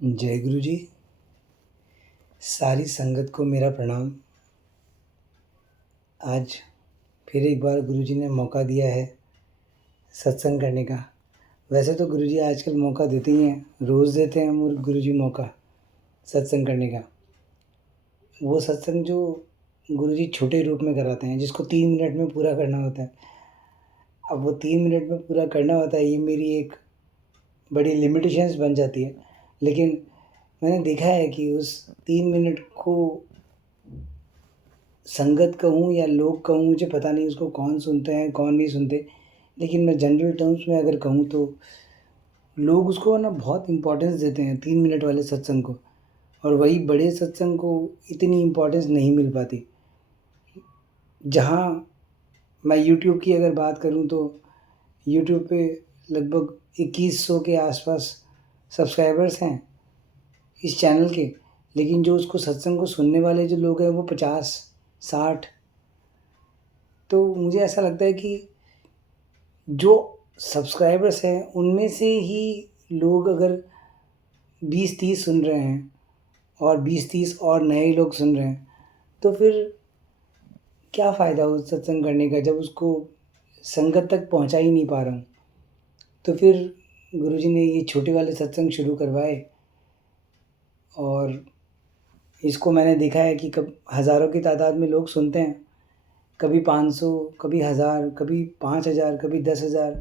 जय गुरु जी। सारी संगत को मेरा प्रणाम। आज फिर एक बार गुरु जी ने मौका दिया है सत्संग करने का। वैसे तो गुरु जी आजकल मौका देते ही हैं, रोज़ देते हैं गुरु जी मौका सत्संग करने का। वो सत्संग जो गुरु जी छोटे रूप में कराते हैं, जिसको 3 मिनट में पूरा करना होता है। अब वो 3 मिनट में पूरा करना होता है, ये मेरी एक बड़ी लिमिटेशंस बन जाती है। लेकिन मैंने देखा है कि उस 3 मिनट को संगत कहूँ या लोग कहूँ, मुझे पता नहीं उसको कौन सुनते हैं कौन नहीं सुनते। लेकिन मैं जनरल टर्म्स में अगर कहूँ तो लोग उसको ना बहुत इम्पोर्टेंस देते हैं 3 मिनट वाले सत्संग को, और वही बड़े सत्संग को इतनी इम्पोर्टेंस नहीं मिल पाती। जहाँ मैं यूट्यूब की अगर बात करूँ तो यूट्यूब पे लगभग 2100 के आसपास सब्सक्राइबर्स हैं इस चैनल के, लेकिन जो उसको सत्संग को सुनने वाले जो लोग हैं वो 50-60। तो मुझे ऐसा लगता है कि जो सब्सक्राइबर्स हैं उनमें से ही लोग अगर 20-30 सुन रहे हैं और 20-30 और नए लोग सुन रहे हैं, तो फिर क्या फ़ायदा उस सत्संग करने का जब उसको संगत तक पहुंचा ही नहीं पा रहा हूँ। तो फिर गुरुजी ने ये छोटे वाले सत्संग शुरू करवाए, और इसको मैंने देखा है कि कब हज़ारों की तादाद में लोग सुनते हैं, कभी 500, कभी 1000, कभी 5000, कभी 10,000।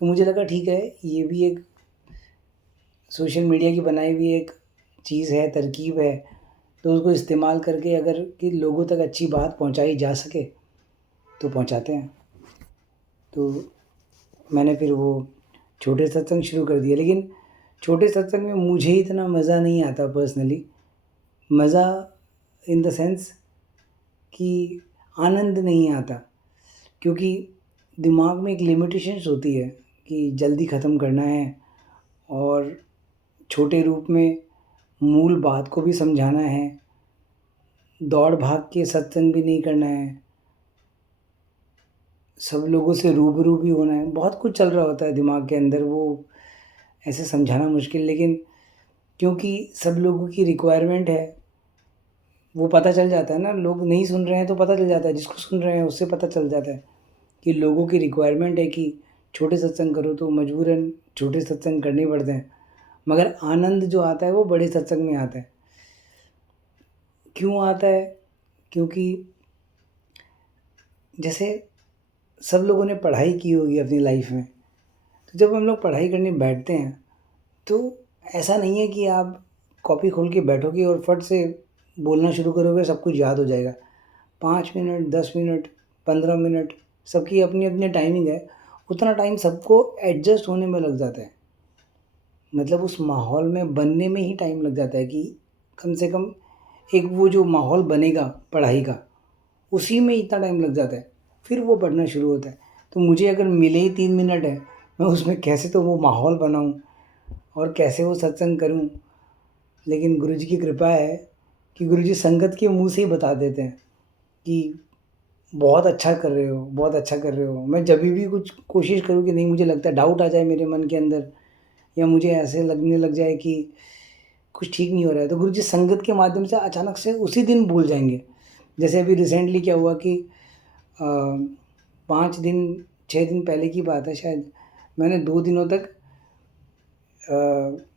तो मुझे लगा ठीक है, ये भी एक सोशल मीडिया की बनाई हुई एक चीज़ है, तरकीब है। तो उसको इस्तेमाल करके अगर कि लोगों तक अच्छी बात पहुंचाई जा सके तो पहुंचाते हैं। तो मैंने फिर वो छोटे सत्संग शुरू कर दिए। लेकिन छोटे सत्संग में मुझे इतना मज़ा नहीं आता पर्सनली। मज़ा इन द सेंस कि आनंद नहीं आता, क्योंकि दिमाग में एक लिमिटेशंस होती है कि जल्दी ख़त्म करना है, और छोटे रूप में मूल बात को भी समझाना है, दौड़ भाग के सत्संग भी नहीं करना है, सब लोगों से रूबरू भी होना है। बहुत कुछ चल रहा होता है दिमाग के अंदर, वो ऐसे समझाना मुश्किल। लेकिन क्योंकि सब लोगों की रिक्वायरमेंट है, वो पता चल जाता है ना। लोग नहीं सुन रहे हैं तो पता चल जाता है, जिसको सुन रहे हैं उससे पता चल जाता है कि लोगों की रिक्वायरमेंट है कि छोटे सत्संग करो, तो मजबूरन छोटे सत्संग करने पड़ते हैं। मगर आनंद जो आता है वो बड़े सत्संग में आता है। क्यों आता है? क्योंकि जैसे सब लोगों ने पढ़ाई की होगी अपनी लाइफ में, तो जब हम लोग पढ़ाई करने बैठते हैं तो ऐसा नहीं है कि आप कॉपी खोल के बैठोगे और फट से बोलना शुरू करोगे, सब कुछ याद हो जाएगा। 5 मिनट, 10 मिनट, 15 मिनट, सबकी अपनी अपनी टाइमिंग है। उतना टाइम सबको एडजस्ट होने में लग जाता है, मतलब उस माहौल में बनने में ही टाइम लग जाता है कि कम से कम एक वो जो माहौल बनेगा पढ़ाई का, उसी में इतना टाइम लग जाता है। फिर वो पढ़ना शुरू होता है। तो मुझे अगर मिले ही 3 मिनट है, मैं उसमें कैसे तो वो माहौल बनाऊँ और कैसे वो सत्संग करूँ। लेकिन गुरुजी की कृपा है कि गुरुजी संगत के मुँह से ही बता देते हैं कि बहुत अच्छा कर रहे हो, बहुत अच्छा कर रहे हो। मैं जभी भी कुछ कोशिश करूँ कि नहीं, मुझे लगता है डाउट आ जाए मेरे मन के अंदर, या मुझे ऐसे लगने लग जाए कि कुछ ठीक नहीं हो रहा है, तो गुरुजी संगत के माध्यम से अचानक से उसी दिन भूल जाएँगे। जैसे अभी रिसेंटली क्या हुआ कि 5 दिन 6 दिन पहले की बात है शायद, मैंने 2 दिनों तक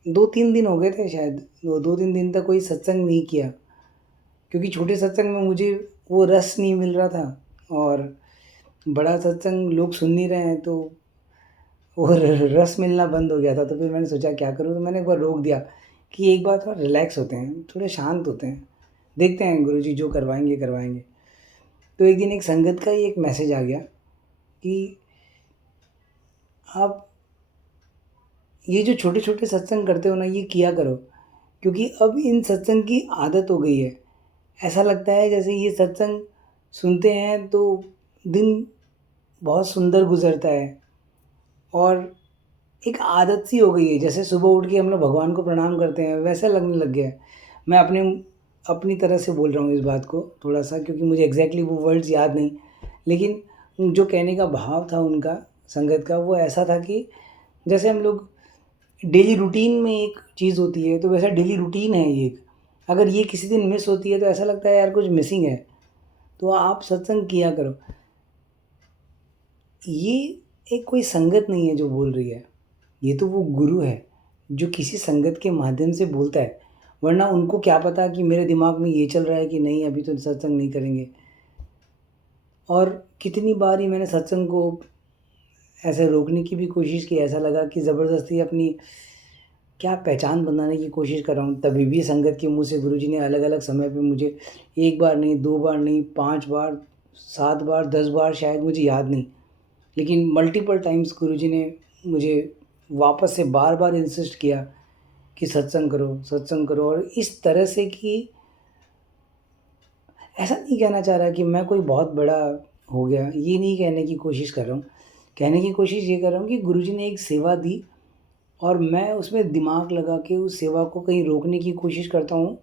2-3 दिन हो गए थे शायद, 2-3 दिन तक कोई सत्संग नहीं किया, क्योंकि छोटे सत्संग में मुझे वो रस नहीं मिल रहा था, और बड़ा सत्संग लोग सुन नहीं रहे हैं तो वो रस मिलना बंद हो गया था। तो फिर मैंने सोचा क्या करूँ, तो मैंने एक बार रोक दिया कि एक बार थोड़ा रिलैक्स होते हैं, थोड़े शांत होते हैं, देखते हैं गुरुजी जो करवाएँगे करवाएँगे। तो एक दिन एक संगत का ही एक मैसेज आ गया कि आप ये जो छोटे-छोटे सत्संग करते हो ना, ये किया करो, क्योंकि अब इन सत्संग की आदत हो गई है। ऐसा लगता है जैसे ये सत्संग सुनते हैं तो दिन बहुत सुंदर गुज़रता है, और एक आदत सी हो गई है। जैसे सुबह उठ के हम लोग भगवान को प्रणाम करते हैं, वैसा लगने लग गया है। मैं अपनी तरह से बोल रहा हूँ इस बात को थोड़ा-सा, क्योंकि मुझे एग्ज़ैक्टली वो वर्ड्स याद नहीं। लेकिन जो कहने का भाव था उनका, संगत का, वो ऐसा था कि जैसे हम लोग डेली रूटीन में एक चीज़ होती है, तो वैसा डेली रूटीन है ये एक। अगर ये किसी दिन मिस होती है तो ऐसा लगता है यार कुछ मिसिंग है। तो आप सत्संग किया करो। ये एक कोई संगत नहीं है जो बोल रही है, ये तो वो गुरु है जो किसी संगत के माध्यम से बोलता है। वरना उनको क्या पता कि मेरे दिमाग में ये चल रहा है कि नहीं अभी तो सत्संग नहीं करेंगे। और कितनी बार ही मैंने सत्संग को ऐसे रोकने की भी कोशिश की, ऐसा लगा कि ज़बरदस्ती अपनी क्या पहचान बनाने की कोशिश कर रहा हूँ। तभी भी संगत के मुँह से गुरुजी ने अलग-अलग समय पे मुझे 1 बार नहीं, 2 बार नहीं, 5 बार, 7 बार, 10 बार शायद मुझे याद नहीं, लेकिन मल्टीपल टाइम्स गुरुजी ने मुझे वापस से बार-बार इंसिस्ट किया कि सत्संग करो। और इस तरह से कि ऐसा नहीं कहना चाह रहा कि मैं कोई बहुत बड़ा हो गया, ये नहीं कहने की कोशिश कर रहा हूँ। कहने की कोशिश ये कर रहा हूँ कि गुरुजी ने एक सेवा दी और मैं उसमें दिमाग लगा के उस सेवा को कहीं रोकने की कोशिश करता हूँ,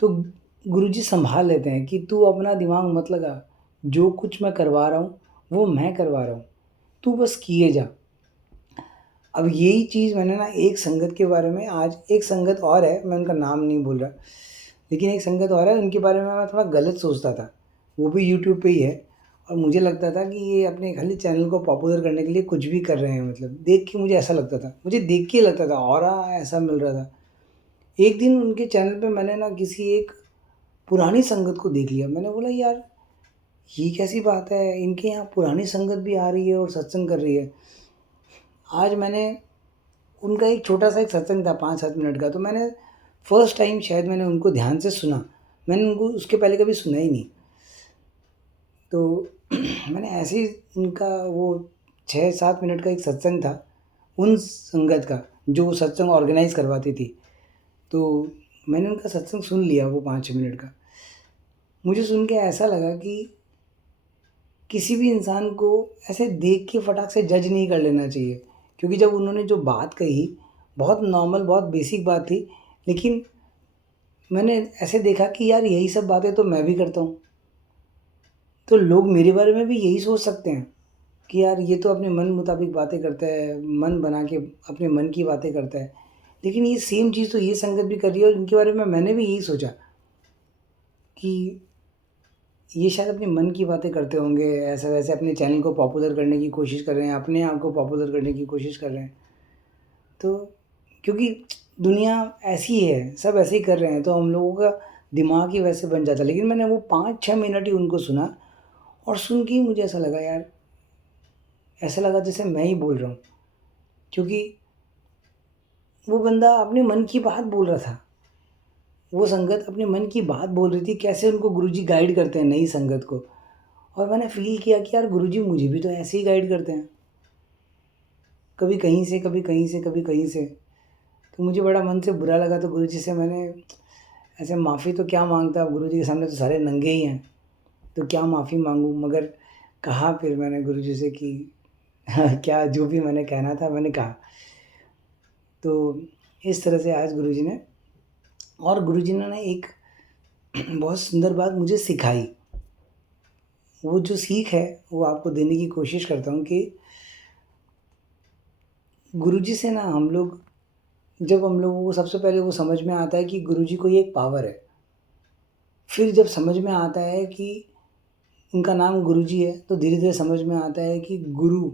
तो गुरुजी सँभाल लेते हैं कि तू अपना दिमाग मत लगा, जो कुछ मैं करवा रहा हूँ, वो मैं करवा रहा हूँ, तू बस किए जा। अब यही चीज़ मैंने ना एक संगत के बारे में, आज एक संगत और है, मैं उनका नाम नहीं बोल रहा, लेकिन एक संगत और है, उनके बारे में मैं थोड़ा गलत सोचता था। वो भी यूट्यूब पे ही है और मुझे लगता था कि ये अपने खाली चैनल को पॉपुलर करने के लिए कुछ भी कर रहे हैं, मतलब देख के मुझे ऐसा लगता था। मुझे देख के लगता था, ऑरा ऐसा मिल रहा था। एक दिन उनके चैनल पे मैंने ना किसी एक पुरानी संगत को देख लिया। मैंने बोला यार ये कैसी बात है, इनके यहाँ पुरानी संगत भी आ रही है और सत्संग कर रही है। आज मैंने उनका एक छोटा-सा एक सत्संग था 5-7 मिनट का, तो मैंने फर्स्ट टाइम शायद मैंने उनको ध्यान से सुना। मैंने उनको उसके पहले कभी सुना ही नहीं। तो मैंने ऐसे ही उनका वो 6-7 मिनट का एक सत्संग था, उन संगत का जो सत्संग ऑर्गेनाइज़ करवाती थी। तो मैंने उनका सत्संग सुन लिया वो 5-6 मिनट का। मुझे सुन के ऐसा लगा कि किसी भी इंसान को ऐसे देख के फटाक से जज नहीं कर लेना चाहिए। क्योंकि जब उन्होंने जो बात कही, बहुत नॉर्मल, बहुत बेसिक बात थी, लेकिन मैंने ऐसे देखा कि यार यही सब बातें तो मैं भी करता हूँ। तो लोग मेरे बारे में भी यही सोच सकते हैं कि यार ये तो अपने मन मुताबिक बातें करता है, मन बना के अपने मन की बातें करता है। लेकिन ये सेम चीज़ तो ये संगत भी कर रही है और इनके बारे में मैंने भी यही सोचा कि ये शायद अपने मन की बातें करते होंगे, ऐसे-वैसे अपने चैनल को पॉपुलर करने की कोशिश कर रहे हैं, अपने आप को पॉपुलर करने की कोशिश कर रहे हैं। तो क्योंकि दुनिया ऐसी है, सब ऐसे ही कर रहे हैं, तो हम लोगों का दिमाग ही वैसे बन जाता है। लेकिन मैंने वो 5-6 मिनट ही उनको सुना और सुन के ही मुझे ऐसा लगा यार, ऐसा लगा जैसे मैं ही बोल रहा हूँ। क्योंकि वो बंदा अपने मन की बात बोल रहा था। वो संगत अपने मन की बात बोल रही थी, कैसे उनको गुरुजी गाइड करते हैं नई संगत को। और मैंने फ़ील किया कि यार गुरुजी मुझे भी तो ऐसे ही गाइड करते हैं। कभी कहीं से, कभी कहीं से, कभी कहीं से। तो मुझे बड़ा मन से बुरा लगा, तो गुरुजी से मैंने ऐसे माफ़ी तो क्या माँगता, अब गुरुजी के सामने तो सारे नंगे ही हैं, तो क्या माफ़ी माँगूँ? मगर कहा फिर मैंने गुरुजी से कि क्या जो भी मैंने कहना था मैंने कहा। तो इस तरह से आज गुरुजी ने, और गुरुजी ने ना एक बहुत सुंदर बात मुझे सिखाई। वो जो सीख है वो आपको देने की कोशिश करता हूँ कि गुरुजी से ना हम लोग, जब हम लोगों को सबसे पहले वो समझ में आता है कि गुरुजी कोई एक पावर है। फिर जब समझ में आता है कि उनका नाम गुरुजी है, तो धीरे-धीरे समझ में आता है कि गुरु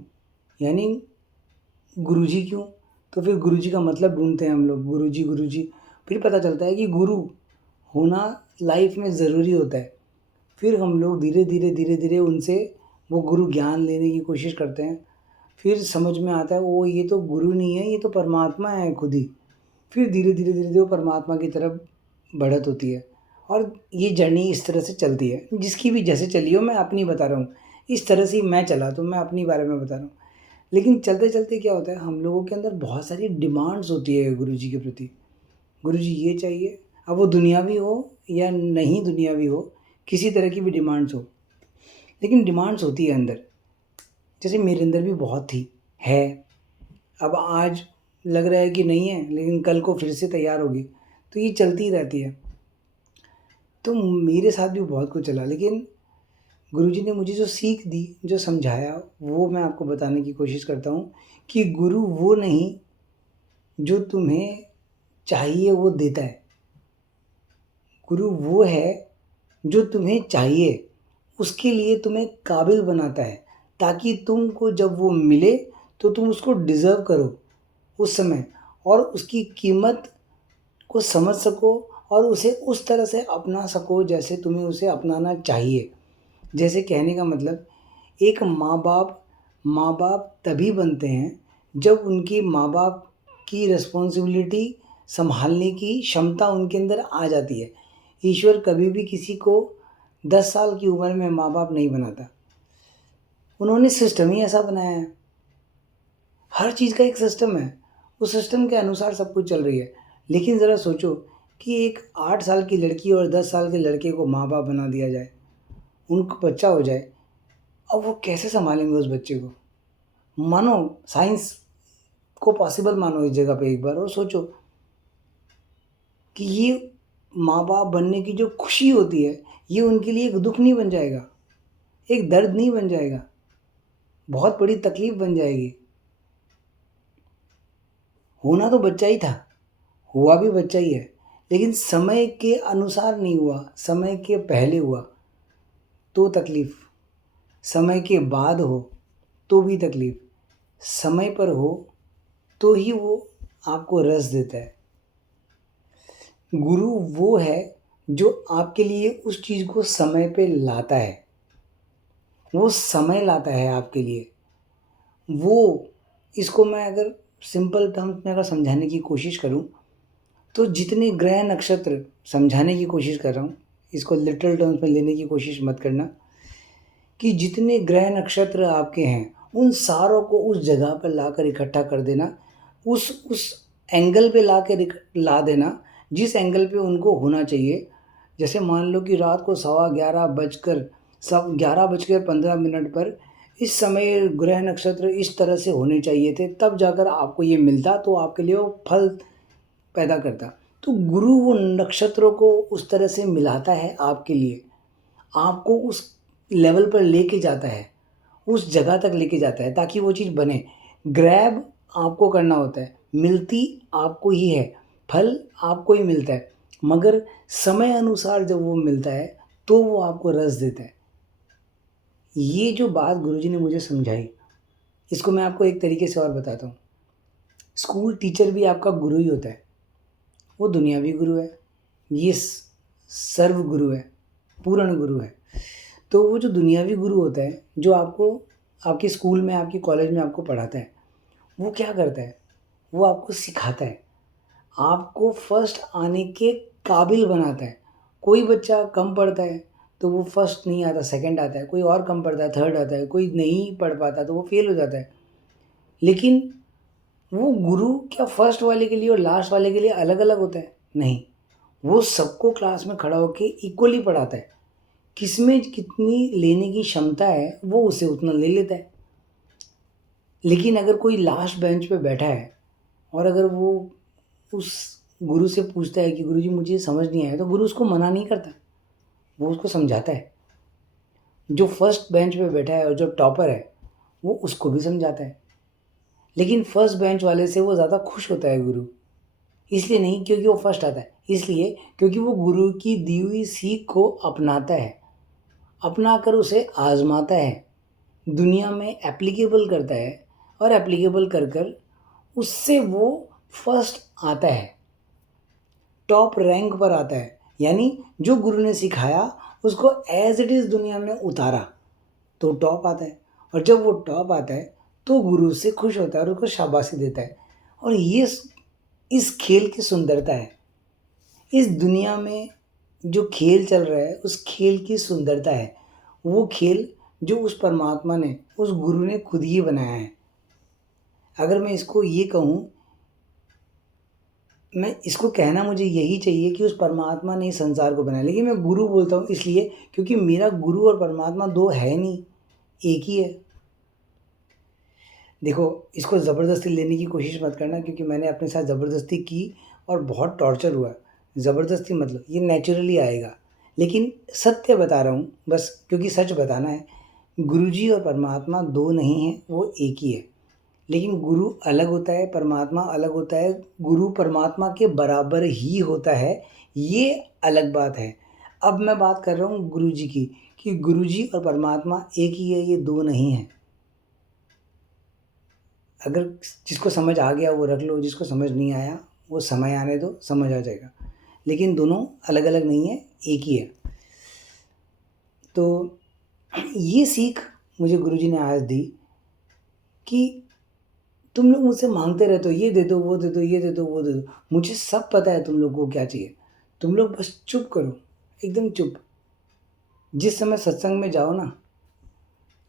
यानी गुरुजी क्यों? तो फिर गुरुजी का मतलब ढूँढते हैं हम लोग, गुरुजी, गुरुजी। फिर पता चलता है कि गुरु होना लाइफ़ में ज़रूरी होता है। फिर हम लोग धीरे-धीरे, धीरे-धीरे उनसे वो गुरु ज्ञान लेने की कोशिश करते हैं। फिर समझ में आता है ओह! ये तो गुरु नहीं है, ये तो परमात्मा है खुद ही। फिर धीरे-धीरे, धीरे-धीरे वो परमात्मा की तरफ बढ़त होती है और ये जर्नी इस तरह से चलती है। जिसकी भी जैसे चली हो, मैं अपनी बता रहा हूँ। इस तरह से ही मैं चला, तो मैं अपने बारे में बता रहा हूँ। लेकिन चलते-चलते क्या होता है, हम लोगों के अंदर बहुत सारी डिमांड्स होती है गुरुजी के प्रति। गुरुजी ये चाहिए, अब वो दुनियावी हो या नहीं दुनियावी हो, किसी तरह की भी डिमांड्स हो, लेकिन डिमांड्स होती है अंदर। जैसे मेरे अंदर भी बहुत थी, है। अब आज लग रहा है कि नहीं है, लेकिन कल को फिर से तैयार होगी। तो ये चलती रहती है। तो मेरे साथ भी बहुत कुछ चला, लेकिन गुरुजी ने मुझे जो सीख दी, जो समझाया, वो मैं आपको बताने की कोशिश करता हूँ कि गुरु वो नहीं जो तुम्हें चाहिए वो देता है। गुरु वो है जो तुम्हें चाहिए उसके लिए तुम्हें काबिल बनाता है, ताकि तुमको जब वो मिले तो तुम उसको डिज़र्व करो उस समय, और उसकी कीमत को समझ सको और उसे उस तरह से अपना सको जैसे तुम्हें उसे अपनाना चाहिए। जैसे कहने का मतलब, एक माँ बाप तभी बनते हैं जब उनकी माँ बाप की रिस्पॉन्सिबिलिटी संभालने की क्षमता उनके अंदर आ जाती है। ईश्वर कभी भी किसी को 10 साल की उम्र में माँ बाप नहीं बनाता। उन्होंने सिस्टम ही ऐसा बनाया है। हर चीज़ का एक सिस्टम है, उस सिस्टम के अनुसार सब कुछ चल रही है। लेकिन ज़रा सोचो कि एक 8 साल की लड़की और 10 साल के लड़के को माँ बाप बना दिया जाए, उनको बच्चा हो जाए, अब वो कैसे संभालेंगे उस बच्चे को? मानो साइंस को पॉसिबल मानो इस जगह पे एक बार, और सोचो कि ये माँ बाप बनने की जो खुशी होती है, ये उनके लिए एक दुख नहीं बन जाएगा, एक दर्द नहीं बन जाएगा, बहुत बड़ी तकलीफ बन जाएगी। होना तो बच्चा ही था, हुआ भी बच्चा ही है, लेकिन समय के अनुसार नहीं हुआ, समय के पहले हुआ तो तकलीफ, समय के बाद हो तो भी तकलीफ, समय पर हो तो ही वो आपको रस देता है। गुरु वो है जो आपके लिए उस चीज़ को समय पे लाता है, वो समय लाता है आपके लिए। वो, इसको मैं अगर सिंपल टर्म्स में अगर समझाने की कोशिश करूँ, तो जितने ग्रह नक्षत्र, समझाने की कोशिश कर रहा हूँ, इसको लिटरल टर्म्स में लेने की कोशिश मत करना, कि जितने ग्रह नक्षत्र आपके हैं उन सारों को उस जगह पर लाकर इकट्ठा कर देना, उस एंगल पे ला देना जिस एंगल पे उनको होना चाहिए। जैसे मान लो कि रात को 11:15 पर इस समय ग्रह नक्षत्र इस तरह से होने चाहिए थे, तब जाकर आपको ये मिलता, तो आपके लिए वो फल पैदा करता। तो गुरु वो नक्षत्रों को उस तरह से मिलाता है आपके लिए, आपको उस लेवल पर लेके जाता है, उस जगह तक लेके जाता है ताकि वो चीज़ बने। ग्रैब आपको करना होता है, मिलती आपको ही है, फल आपको ही मिलता है, मगर समय अनुसार जब वो मिलता है तो वो आपको रस देता है। ये जो बात गुरुजी ने मुझे समझाई, इसको मैं आपको एक तरीके से और बताता हूँ। स्कूल टीचर भी आपका गुरु ही होता है, वो दुनियावी गुरु है, ये सर्व गुरु है, पूर्ण गुरु है। तो वो जो दुनियावी गुरु होता है, जो आपको आपके स्कूल में, आपके कॉलेज में आपको पढ़ाता है, वो क्या करता है? वो आपको सिखाता है, आपको फर्स्ट आने के काबिल बनाता है। कोई बच्चा कम पढ़ता है तो वो फर्स्ट नहीं आता, सेकंड आता है, कोई और कम पढ़ता है थर्ड आता है, कोई नहीं पढ़ पाता तो वो फेल हो जाता है। लेकिन वो गुरु क्या फर्स्ट वाले के लिए और लास्ट वाले के लिए अलग अलग होता है? नहीं, वो सबको क्लास में खड़ा होकर इक्वली पढ़ाता है। किसमें कितनी लेने की क्षमता है वो उसे उतना ले लेता है। लेकिन अगर कोई लास्ट बेंच पे बैठा है और अगर वो उस गुरु से पूछता है कि गुरुजी मुझे ये समझ नहीं आया, तो गुरु उसको मना नहीं करता, वो उसको समझाता है। जो फर्स्ट बेंच पे बैठा है और जो टॉपर है वो उसको भी समझाता है। लेकिन फर्स्ट बेंच वाले से वो ज़्यादा खुश होता है गुरु, इसलिए नहीं क्योंकि वो फर्स्ट आता है, इसलिए क्योंकि वो गुरु की दी हुई सीख को अपनाता है, अपना कर उसे आजमाता है, दुनिया में एप्लीकेबल करता है, और एप्लीकेबल कर कर उससे वो फर्स्ट आता है, टॉप रैंक पर आता है। यानी जो गुरु ने सिखाया उसको एज इट इज़ दुनिया में उतारा तो टॉप आता है, और जब वो टॉप आता है तो गुरु से खुश होता है और उसको शाबाशी देता है। और ये इस खेल की सुंदरता है, इस दुनिया में जो खेल चल रहा है उस खेल की सुंदरता है। वो खेल जो उस परमात्मा ने, उस गुरु ने खुद ही बनाया है। अगर मैं इसको ये कहूँ, मैं इसको कहना मुझे यही चाहिए कि उस परमात्मा ने इस संसार को बनाया, लेकिन मैं गुरु बोलता हूँ इसलिए क्योंकि मेरा गुरु और परमात्मा दो है नहीं, एक ही है। देखो, इसको ज़बरदस्ती लेने की कोशिश मत करना, क्योंकि मैंने अपने साथ ज़बरदस्ती की और बहुत टॉर्चर हुआ। ज़बरदस्ती मतलब ये नेचुरली आएगा, लेकिन सत्य बता रहा हूँ बस, क्योंकि सच बताना है। गुरुजी और परमात्मा दो नहीं हैं, वो एक ही है। लेकिन गुरु अलग होता है, परमात्मा अलग होता है, गुरु परमात्मा के बराबर ही होता है, ये अलग बात है। अब मैं बात कर रहा हूँ गुरु जी की, कि गुरु जी और परमात्मा एक ही है, ये दो नहीं हैं। अगर जिसको समझ आ गया वो रख लो, जिसको समझ नहीं आया वो समय आने दो, समझ आ जाएगा। लेकिन दोनों अलग अलग नहीं है, एक ही है। तो ये सीख मुझे गुरुजी ने आज दी कि तुम लोग मुझसे मांगते रहते हो, ये दे दो, वो दे दो, ये दे दो, वो दे दो, मुझे सब पता है तुम लोगों को क्या चाहिए। तुम लोग बस चुप करो, एकदम चुप। जिस समय सत्संग में जाओ ना,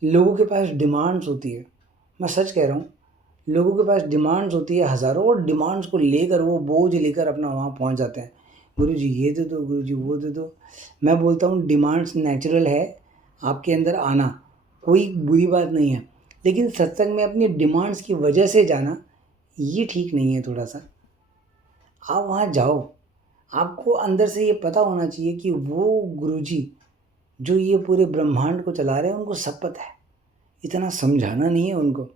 लोगों के पास डिमांड्स होती है, मैं सच कह रहा हूँ, लोगों के पास डिमांड्स होती है हज़ारों, और डिमांड्स को लेकर वो बोझ लेकर अपना वहाँ पहुँच जाते हैं। गुरुजी ये दे दो, गुरुजी वो दे दो। मैं बोलता हूँ डिमांड्स नेचुरल है आपके अंदर आना, कोई बुरी बात नहीं है। लेकिन सत्संग में अपनी डिमांड्स की वजह से जाना, ये ठीक नहीं है थोड़ा सा। आप वहाँ जाओ, आपको अंदर से ये पता होना चाहिए कि वो गुरुजी जो ये पूरे ब्रह्मांड को चला रहे हैं उनको सब पता है, इतना समझाना नहीं है उनको।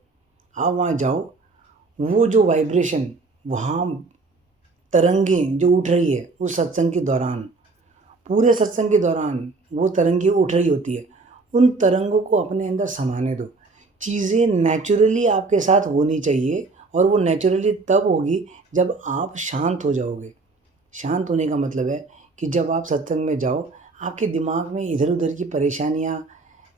आप वहाँ जाओ, वो जो वाइब्रेशन वहाँ, तरंगें जो उठ रही है उस सत्संग के दौरान, पूरे सत्संग के दौरान वो तरंगें उठ रही होती है, उन तरंगों को अपने अंदर समाने दो। चीज़ें नेचुरली आपके साथ होनी चाहिए, और वो नेचुरली तब होगी जब आप शांत हो जाओगे। शांत होने का मतलब है कि जब आप सत्संग में जाओ, आपके दिमाग में इधर उधर की परेशानियाँ,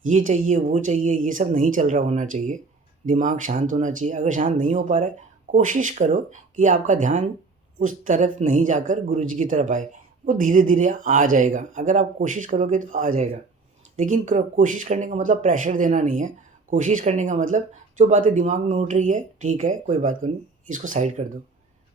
ये चाहिए वो चाहिए, ये सब नहीं चल रहा होना चाहिए। दिमाग शांत होना चाहिए। अगर शांत नहीं हो पा रहा है, कोशिश करो कि आपका ध्यान उस तरफ नहीं जाकर गुरु जी की तरफ आए। वो धीरे धीरे आ जाएगा, अगर आप कोशिश करोगे तो आ जाएगा। लेकिन कोशिश करने का मतलब प्रेशर देना नहीं है। कोशिश करने का मतलब जो बातें दिमाग में उठ रही है, ठीक है कोई बात नहीं, इसको साइड कर दो,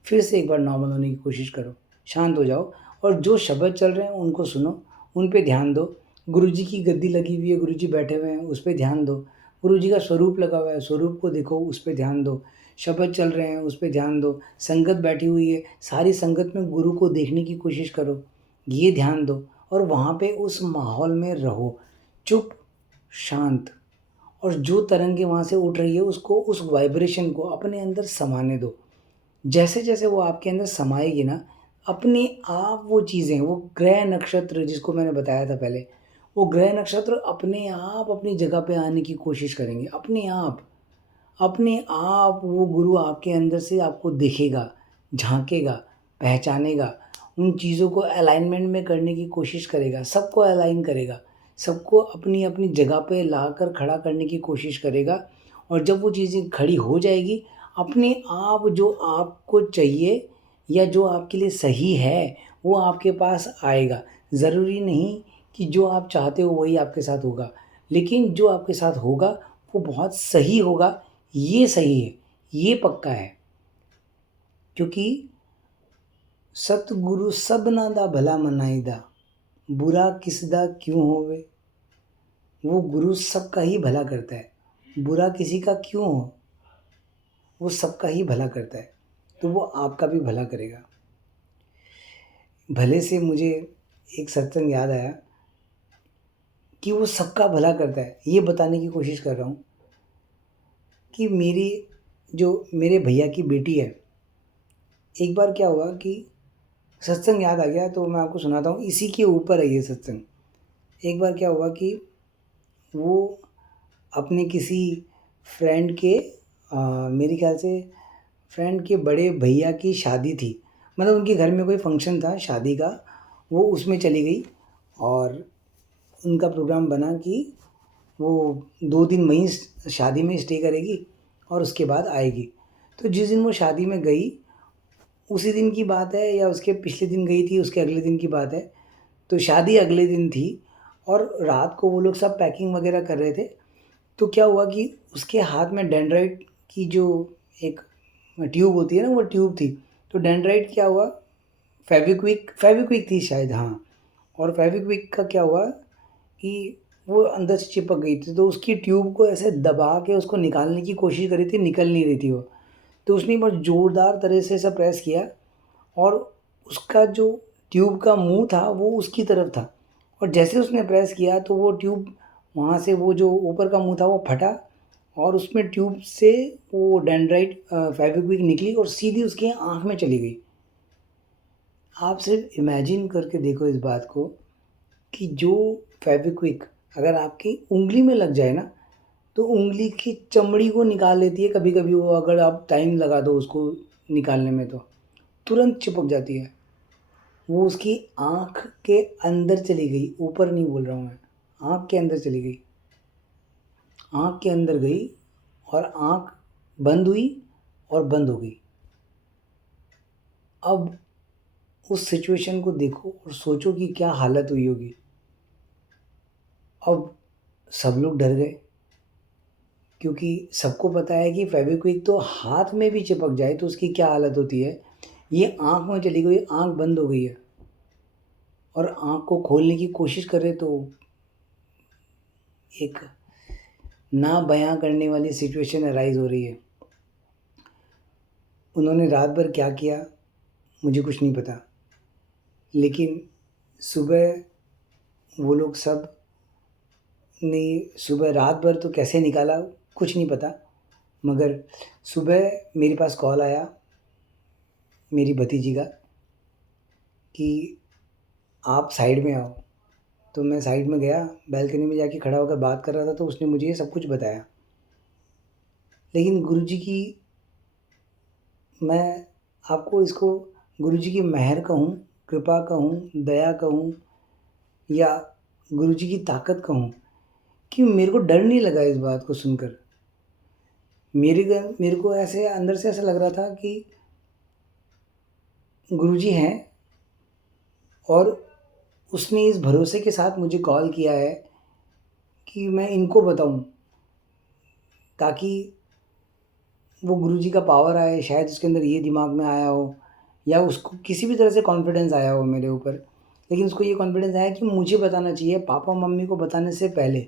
फिर से एक बार नॉर्मल होने की कोशिश करो, शांत हो जाओ, और जो शब्द चल रहे हैं उनको सुनो, उन पे ध्यान दो। गुरुजी की गद्दी लगी हुई है, गुरुजी बैठे हुए हैं, उस पे ध्यान दो। गुरुजी का स्वरूप लगा हुआ है, स्वरूप को देखो, उस पे ध्यान दो। शब्द चल रहे हैं, उस पे ध्यान दो। संगत बैठी हुई है, सारी संगत में गुरु को देखने की कोशिश करो, ये ध्यान दो, और वहाँ पे उस माहौल में रहो, चुप, शांत। और जो तरंगे वहाँ से उठ रही है उसको, उस वाइब्रेशन को अपने अंदर समाने दो। जैसे जैसे वो आपके अंदर समाएगी ना, अपने आप वो चीज़ें, वो ग्रह नक्षत्र जिसको मैंने बताया था पहले, वो ग्रह नक्षत्र अपने आप अपनी जगह पे आने की कोशिश करेंगे, अपने आप। अपने आप वो गुरु आपके अंदर से आपको दिखेगा, झांकेगा, पहचानेगा, उन चीज़ों को अलाइनमेंट में करने की कोशिश करेगा, सबको अलाइन करेगा, सबको अपनी अपनी जगह पे लाकर खड़ा करने की कोशिश करेगा। और जब वो चीज़ें खड़ी हो जाएगी, अपने आप जो आपको चाहिए या जो आपके लिए सही है, वो आपके पास आएगा। ज़रूरी नहीं कि जो आप चाहते हो वही आपके साथ होगा, लेकिन जो आपके साथ होगा वो बहुत सही होगा, ये सही है, ये पक्का है। क्योंकि सतगुरु सबना दा भला मनाईदा, बुरा किसदा क्यों होवे। वो गुरु सबका ही भला करता है, बुरा किसी का क्यों हो, वो सबका ही भला करता है, तो वो आपका भी भला करेगा। भले से मुझे एक सत्संग याद आया कि वो सबका भला करता है, ये बताने की कोशिश कर रहा हूँ कि मेरे भैया की बेटी है। एक बार क्या हुआ कि सत्संग याद आ गया तो मैं आपको सुनाता हूँ, इसी के ऊपर है ये सत्संग। एक बार क्या हुआ कि वो अपने किसी फ्रेंड के, मेरे ख्याल से फ्रेंड के बड़े भैया की शादी थी, मतलब उनके घर में कोई फंक्शन था शादी का, वो उसमें चली गई। और उनका प्रोग्राम बना कि वो 2 दिन वहीं शादी में स्टे करेगी और उसके बाद आएगी। तो जिस दिन वो शादी में गई, उसी दिन की बात है या उसके पिछले दिन गई थी, उसके अगले दिन की बात है। तो शादी अगले दिन थी और रात को वो लोग सब पैकिंग वगैरह कर रहे थे। तो क्या हुआ कि उसके हाथ में डेंड्राइट की जो एक ट्यूब होती है ना, वो ट्यूब थी। तो डेंड्राइट क्या हुआ, फेविक्विक फेविक्विक थी शायद, हाँ। और फेविक्विक का क्या हुआ कि वो अंदर से चिपक गई थी, तो उसकी ट्यूब को ऐसे दबा के उसको निकालने की कोशिश करी थी, निकल नहीं रही थी वो। तो उसने बहुत ज़ोरदार तरह से ऐसा प्रेस किया, और उसका जो ट्यूब का मुंह था वो उसकी तरफ था। और जैसे उसने प्रेस किया तो वो ट्यूब वहाँ से, वो जो ऊपर का मुंह था वो फटा, और उसमें ट्यूब से वो डेंड्राइट फेविक्विक निकली और सीधी उसकी आँख में चली गई। आप सिर्फ इमेजिन करके देखो इस बात को कि जो फेविक्विक अगर आपकी उँगली में लग जाए ना, तो उँगली की चमड़ी को निकाल लेती है कभी-कभी वो, अगर आप टाइम लगा दो उसको निकालने में तो, तुरंत चिपक जाती है। वो उसकी आँख के अंदर चली गई, ऊपर नहीं बोल रहा हूँ मैं, आँख के अंदर चली गई। आँख के अंदर गई और आँख बंद हुई और बंद हो गई। अब उस सिचुएशन को देखो और सोचो कि क्या हालत हुई होगी। अब सब लोग डर गए क्योंकि सबको पता है कि फेविक्विक तो हाथ में भी चिपक जाए तो उसकी क्या हालत होती है। ये आँख में चली गई, आँख बंद हो गई है और आँख को खोलने की कोशिश करे तो एक ना बयां करने वाली सिचुएशन अराइज हो रही है। उन्होंने रात भर क्या किया मुझे कुछ नहीं पता, लेकिन सुबह वो लोग सब ने सुबह रात भर तो कैसे निकाला कुछ नहीं पता, मगर सुबह मेरे पास कॉल आया मेरी भतीजी का कि आप साइड में आओ। तो मैं साइड में गया, बालकनी में जाके खड़ा होकर बात कर रहा था, तो उसने मुझे ये सब कुछ बताया। लेकिन गुरुजी की, मैं आपको इसको गुरुजी की मेहर कहूँ, कृपा कहूँ, दया कहूँ या गुरुजी की ताकत कहूँ, कि मेरे को डर नहीं लगा इस बात को सुनकर। मेरे को ऐसे अंदर से ऐसा लग रहा था कि गुरुजी हैं और उसने इस भरोसे के साथ मुझे कॉल किया है कि मैं इनको बताऊँ, ताकि वो गुरुजी का पावर आए। शायद उसके अंदर ये दिमाग में आया हो या उसको किसी भी तरह से कॉन्फिडेंस आया हो मेरे ऊपर, लेकिन उसको ये कॉन्फिडेंस आया कि मुझे बताना चाहिए, पापा मम्मी को बताने से पहले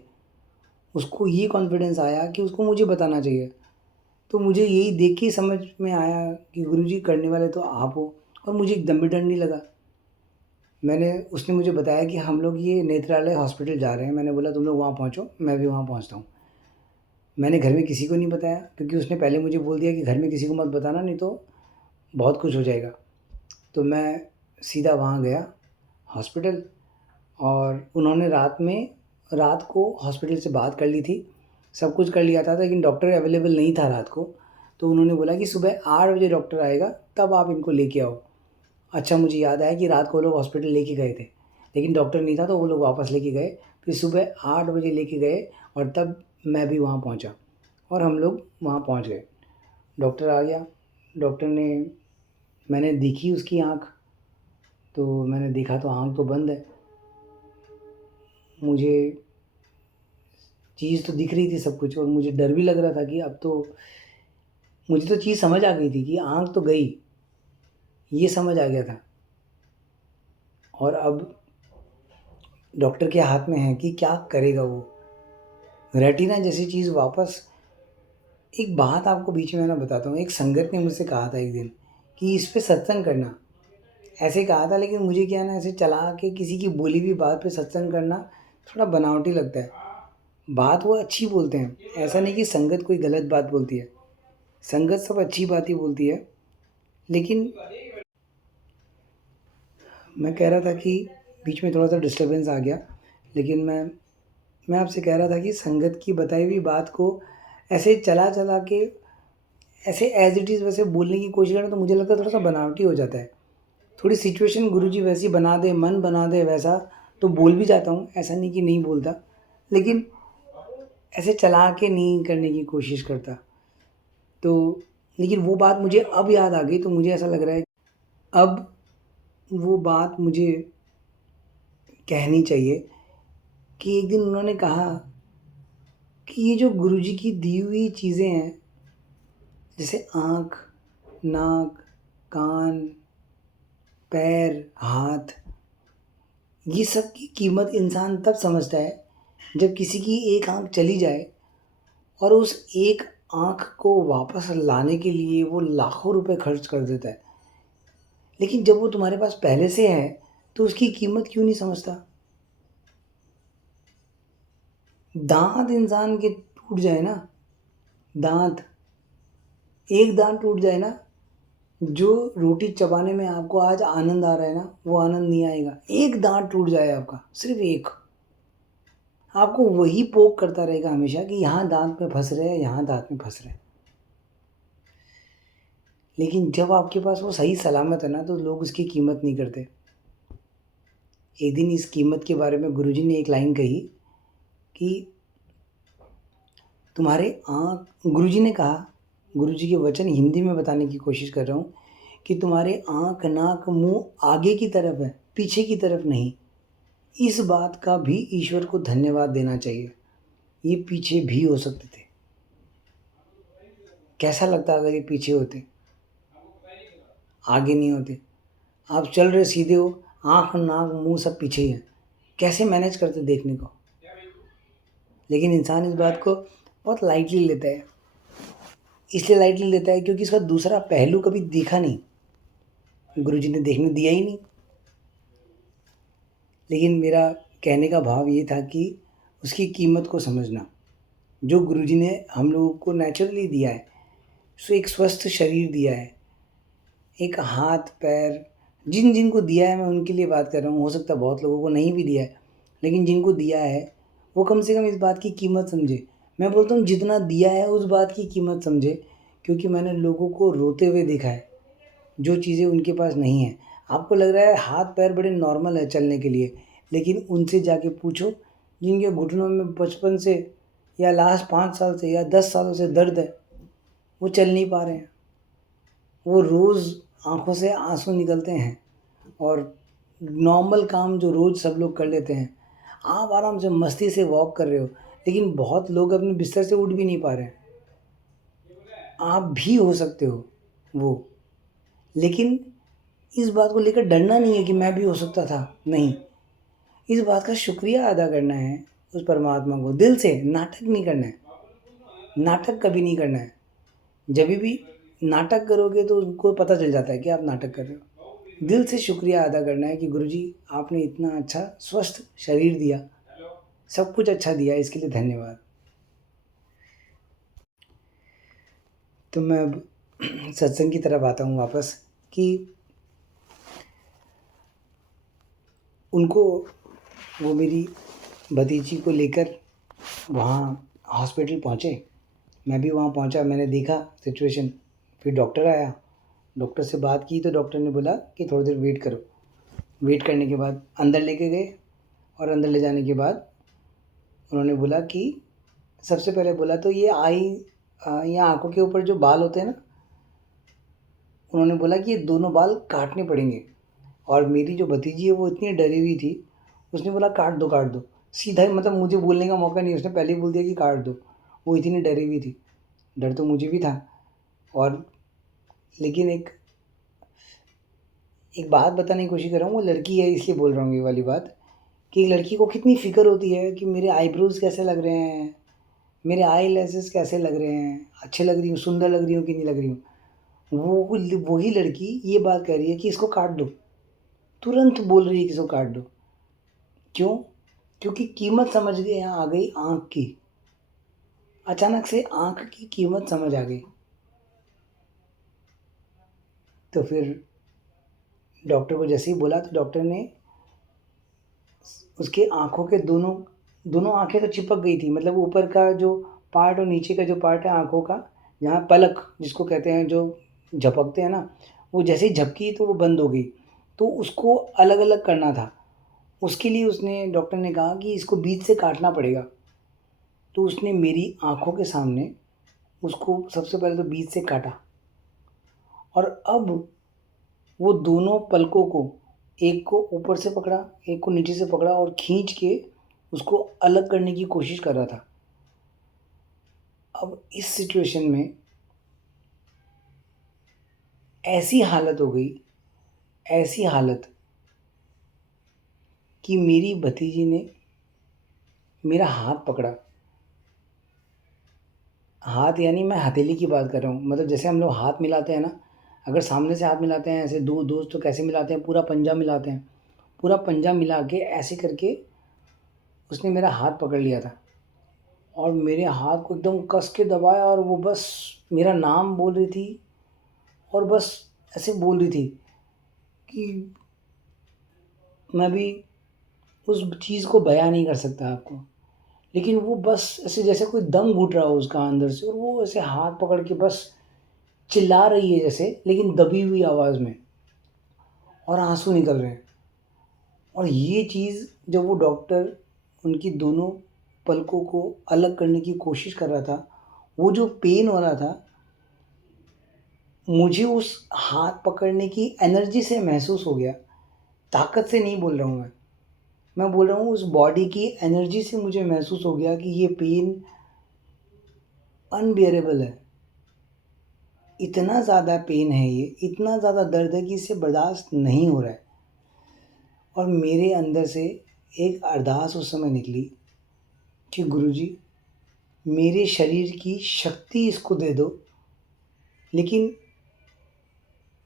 उसको ये कॉन्फिडेंस आया कि उसको मुझे बताना चाहिए। तो मुझे यही देख के ही समझ में आया कि गुरुजी करने वाले तो आप हो, और मुझे एकदम भी डर नहीं लगा। उसने मुझे बताया कि हम लोग ये नेत्रालय हॉस्पिटल जा रहे हैं। मैंने बोला तुम लोग वहाँ पहुँचो, मैं भी वहाँ पहुँचता हूँ। मैंने घर में किसी को नहीं बताया क्योंकि उसने पहले मुझे बोल दिया कि घर में किसी को मत बताना, नहीं तो बहुत कुछ हो जाएगा। तो मैं सीधा वहाँ गया हॉस्पिटल, और उन्होंने रात को हॉस्पिटल से बात कर ली थी, सब कुछ कर लिया था, लेकिन डॉक्टर अवेलेबल नहीं था रात को। तो उन्होंने बोला कि सुबह 8 बजे डॉक्टर आएगा, तब आप इनको लेके आओ। अच्छा, मुझे याद आया कि रात को वो लोग हॉस्पिटल लेके गए थे, लेकिन डॉक्टर नहीं था तो वो लोग वापस लेके गए। फिर सुबह 8 बजे लेके गए और तब मैं भी वहाँ पहुँचा और हम लोग वहाँ पहुँच गए। डॉक्टर आ गया, डॉक्टर ने, मैंने देखी उसकी आँख, तो मैंने देखा तो आँख तो बंद है। मुझे चीज़ तो दिख रही थी सब कुछ, और मुझे डर भी लग रहा था कि अब तो मुझे तो चीज़ समझ आ गई थी कि आँख तो गई, ये समझ आ गया था। और अब डॉक्टर के हाथ में है कि क्या करेगा वो। रेटिना जैसी चीज़ वापस, एक बात आपको बीच में मैं बताता हूँ। एक संगत ने मुझसे कहा था एक दिन कि इस पे सत्संग करना, ऐसे कहा था, लेकिन मुझे क्या ना, ऐसे चला के किसी की बोली हुई बात पे सत्संग करना थोड़ा बनावटी लगता है। बात वो अच्छी बोलते हैं, ऐसा नहीं कि संगत कोई गलत बात बोलती है, संगत सब अच्छी बात ही बोलती है। लेकिन मैं कह रहा था कि बीच में थोड़ा सा डिस्टर्बेंस आ गया, लेकिन मैं आपसे कह रहा था कि संगत की बताई हुई बात को ऐसे चला चला के, ऐसे एज इट इज़ वैसे बोलने की कोशिश करना, तो मुझे लगता है थोड़ा सा बनावटी हो जाता है। थोड़ी सिचुएशन गुरुजी वैसी बना दे, मन बना दे वैसा, तो बोल भी जाता हूँ, ऐसा नहीं कि नहीं बोलता, लेकिन ऐसे चला के नहीं करने की कोशिश करता। तो लेकिन वो बात मुझे अब याद आ गई, तो मुझे ऐसा लग रहा है अब वो बात मुझे कहनी चाहिए कि एक दिन उन्होंने कहा कि ये जो गुरुजी की दी हुई चीज़ें हैं, जैसे आँख, नाक, कान, पैर, हाथ, ये सब की कीमत इंसान तब समझता है जब किसी की एक आँख चली जाए और उस एक आँख को वापस लाने के लिए वो लाखों रुपए खर्च कर देता है। लेकिन जब वो तुम्हारे पास पहले से है तो उसकी कीमत क्यों नहीं समझता। दाँत इंसान के टूट जाए ना, दांत, एक दांत टूट जाए ना, जो रोटी चबाने में आपको आज आनंद आ रहा है ना, वो आनंद नहीं आएगा। एक दांत टूट जाए आपका, सिर्फ एक, आपको वही पोक करता रहेगा हमेशा कि यहाँ दांत में फंस रहे हैं, यहाँ दांत में फंस रहे हैं। लेकिन जब आपके पास वो सही सलामत है ना, तो लोग उसकी कीमत नहीं करते। एक दिन इस कीमत के बारे में गुरुजी ने एक लाइन कही कि तुम्हारे आँख, गुरुजी ने कहा, गुरुजी के वचन हिंदी में बताने की कोशिश कर रहा हूँ, कि तुम्हारे आँख, नाक, मुँह आगे की तरफ है, पीछे की तरफ नहीं। इस बात का भी ईश्वर को धन्यवाद देना चाहिए। ये पीछे भी हो सकते थे। कैसा लगता अगर ये पीछे होते, आगे नहीं होते। आप चल रहे सीधे हो, आँख, नाक, मुँह सब पीछे ही है। कैसे मैनेज करते देखने को। लेकिन इंसान इस बात को बहुत लाइटली लेता है। इसलिए लाइटली लेता है क्योंकि इसका दूसरा पहलू कभी देखा नहीं, गुरुजी ने देखने दिया ही नहीं। लेकिन मेरा कहने का भाव ये था कि उसकी कीमत को समझना। जो गुरुजी ने हम लोगों को नेचुरली दिया है, सो एक स्वस्थ शरीर दिया है, एक हाथ पैर, जिन जिनको दिया है मैं उनके लिए बात कर रहा हूँ। हो सकता है बहुत लोगों को नहीं भी दिया है, लेकिन जिनको दिया है वो कम से कम इस बात की कीमत समझे। मैं बोलता हूँ जितना दिया है उस बात की कीमत समझे, क्योंकि मैंने लोगों को रोते हुए देखा है, जो चीज़ें उनके पास नहीं है। आपको लग रहा है हाथ पैर बड़े नॉर्मल है चलने के लिए, लेकिन उनसे जाके पूछो जिनके घुटनों में बचपन से या लास्ट 5 साल से या 10 सालों से दर्द है, वो चल नहीं पा रहे हैं। वो रोज़ आँखों से आँसू निकलते हैं, और नॉर्मल काम जो रोज़ सब लोग कर लेते हैं, आप आराम से मस्ती से वॉक कर रहे हो, लेकिन बहुत लोग अपने बिस्तर से उठ भी नहीं पा रहे हैं। आप भी हो सकते हो वो। लेकिन इस बात को लेकर डरना नहीं है कि मैं भी हो सकता था, नहीं। इस बात का शुक्रिया अदा करना है उस परमात्मा को, दिल से। नाटक नहीं करना है, नाटक कभी नहीं करना है। जब भी नाटक करोगे तो उनको पता चल जाता है कि आप नाटक कर रहे हो। दिल से शुक्रिया अदा करना है कि गुरुजी आपने इतना अच्छा स्वस्थ शरीर दिया, सब कुछ अच्छा दिया, इसके लिए धन्यवाद। तो मैं अब सत्संग की तरफ आता हूँ वापस, कि उनको, वो मेरी भतीजी को लेकर वहाँ हॉस्पिटल पहुँचे। मैं भी वहाँ पहुँचा, मैंने देखा सिचुएशन। फिर डॉक्टर आया, डॉक्टर से बात की तो डॉक्टर ने बोला कि थोड़ी देर वेट करो। वेट करने के बाद अंदर लेके गए, और अंदर ले जाने के बाद उन्होंने बोला कि, सबसे पहले बोला तो ये यहाँ आँखों के ऊपर जो बाल होते हैं ना, उन्होंने बोला कि ये दोनों बाल काटने पड़ेंगे। और मेरी जो भतीजी है वो इतनी डरी हुई थी, उसने बोला काट दो काट दो, सीधा ही, मतलब मुझे बोलने का मौका नहीं, उसने पहले ही बोल दिया कि काट दो। वो इतनी डरी हुई थी। डर तो मुझे भी था। और लेकिन एक एक बात बताने की कोशिश कर रहा हूँ, वो लड़की है इसलिए बोल रहा हूँ ये वाली बात, कि एक लड़की को कितनी फ़िक्र होती है कि मेरे आईब्रोज़ कैसे लग रहे हैं, मेरे आई लैशेस कैसे लग रहे हैं, अच्छे लग रही हूँ, सुंदर लग रही हूँ कि नहीं लग रही हूँ। वही लड़की ये बात कह रही है कि इसको काट दो, तुरंत बोल रही है कि इसको काट दो। क्यों? क्योंकि कीमत समझ गए, यहाँ आ गई आँख की। अचानक से आँख की कीमत समझ आ गई। तो फिर डॉक्टर को जैसे ही बोला तो डॉक्टर ने उसके आँखों के दोनों दोनों आँखें तो चिपक गई थी, मतलब ऊपर का जो पार्ट और नीचे का जो पार्ट है आँखों का, जहाँ पलक जिसको कहते हैं, जो झपकते हैं ना, वो जैसे ही झपकी तो वो बंद हो गई। तो उसको अलग अलग करना था। उसके लिए उसने, डॉक्टर ने कहा कि इसको बीच से काटना पड़ेगा। तो उसने मेरी आँखों के सामने उसको सबसे पहले तो बीच से काटा, और अब वो दोनों पलकों को, एक को ऊपर से पकड़ा, एक को नीचे से पकड़ा, और खींच के उसको अलग करने की कोशिश कर रहा था। अब इस सिचुएशन में ऐसी हालत हो गई, ऐसी हालत, कि मेरी भतीजी ने मेरा हाथ पकड़ा। हाथ यानी मैं हथेली की बात कर रहा हूँ, मतलब जैसे हम लोग हाथ मिलाते हैं ना, अगर सामने से हाथ मिलाते हैं ऐसे दो दोस्त, तो कैसे मिलाते हैं, पूरा पंजा मिलाते हैं। पूरा पंजा मिला के ऐसे करके उसने मेरा हाथ पकड़ लिया था, और मेरे हाथ को एकदम कस के दबाया और वो बस मेरा नाम बोल रही थी और बस ऐसे बोल रही थी कि मैं भी उस चीज़ को बयाँ नहीं कर सकता आपको। लेकिन वो बस ऐसे जैसे कोई दम घुट रहा हो उसका अंदर से और वो ऐसे हाथ पकड़ के बस चिल्ला रही है जैसे, लेकिन दबी हुई आवाज़ में, और आँसू निकल रहे हैं। और ये चीज़ जब वो डॉक्टर उनकी दोनों पलकों को अलग करने की कोशिश कर रहा था, वो जो पेन हो रहा था, मुझे उस हाथ पकड़ने की एनर्जी से महसूस हो गया। ताकत से नहीं बोल रहा हूँ मैं बोल रहा हूँ उस बॉडी की एनर्जी से मुझे महसूस हो गया कि ये पेन अनबियरेबल है। इतना ज़्यादा पेन है ये, इतना ज़्यादा दर्द है कि इससे बर्दाश्त नहीं हो रहा है। और मेरे अंदर से एक अरदास उस समय निकली कि गुरुजी, मेरे शरीर की शक्ति इसको दे दो, लेकिन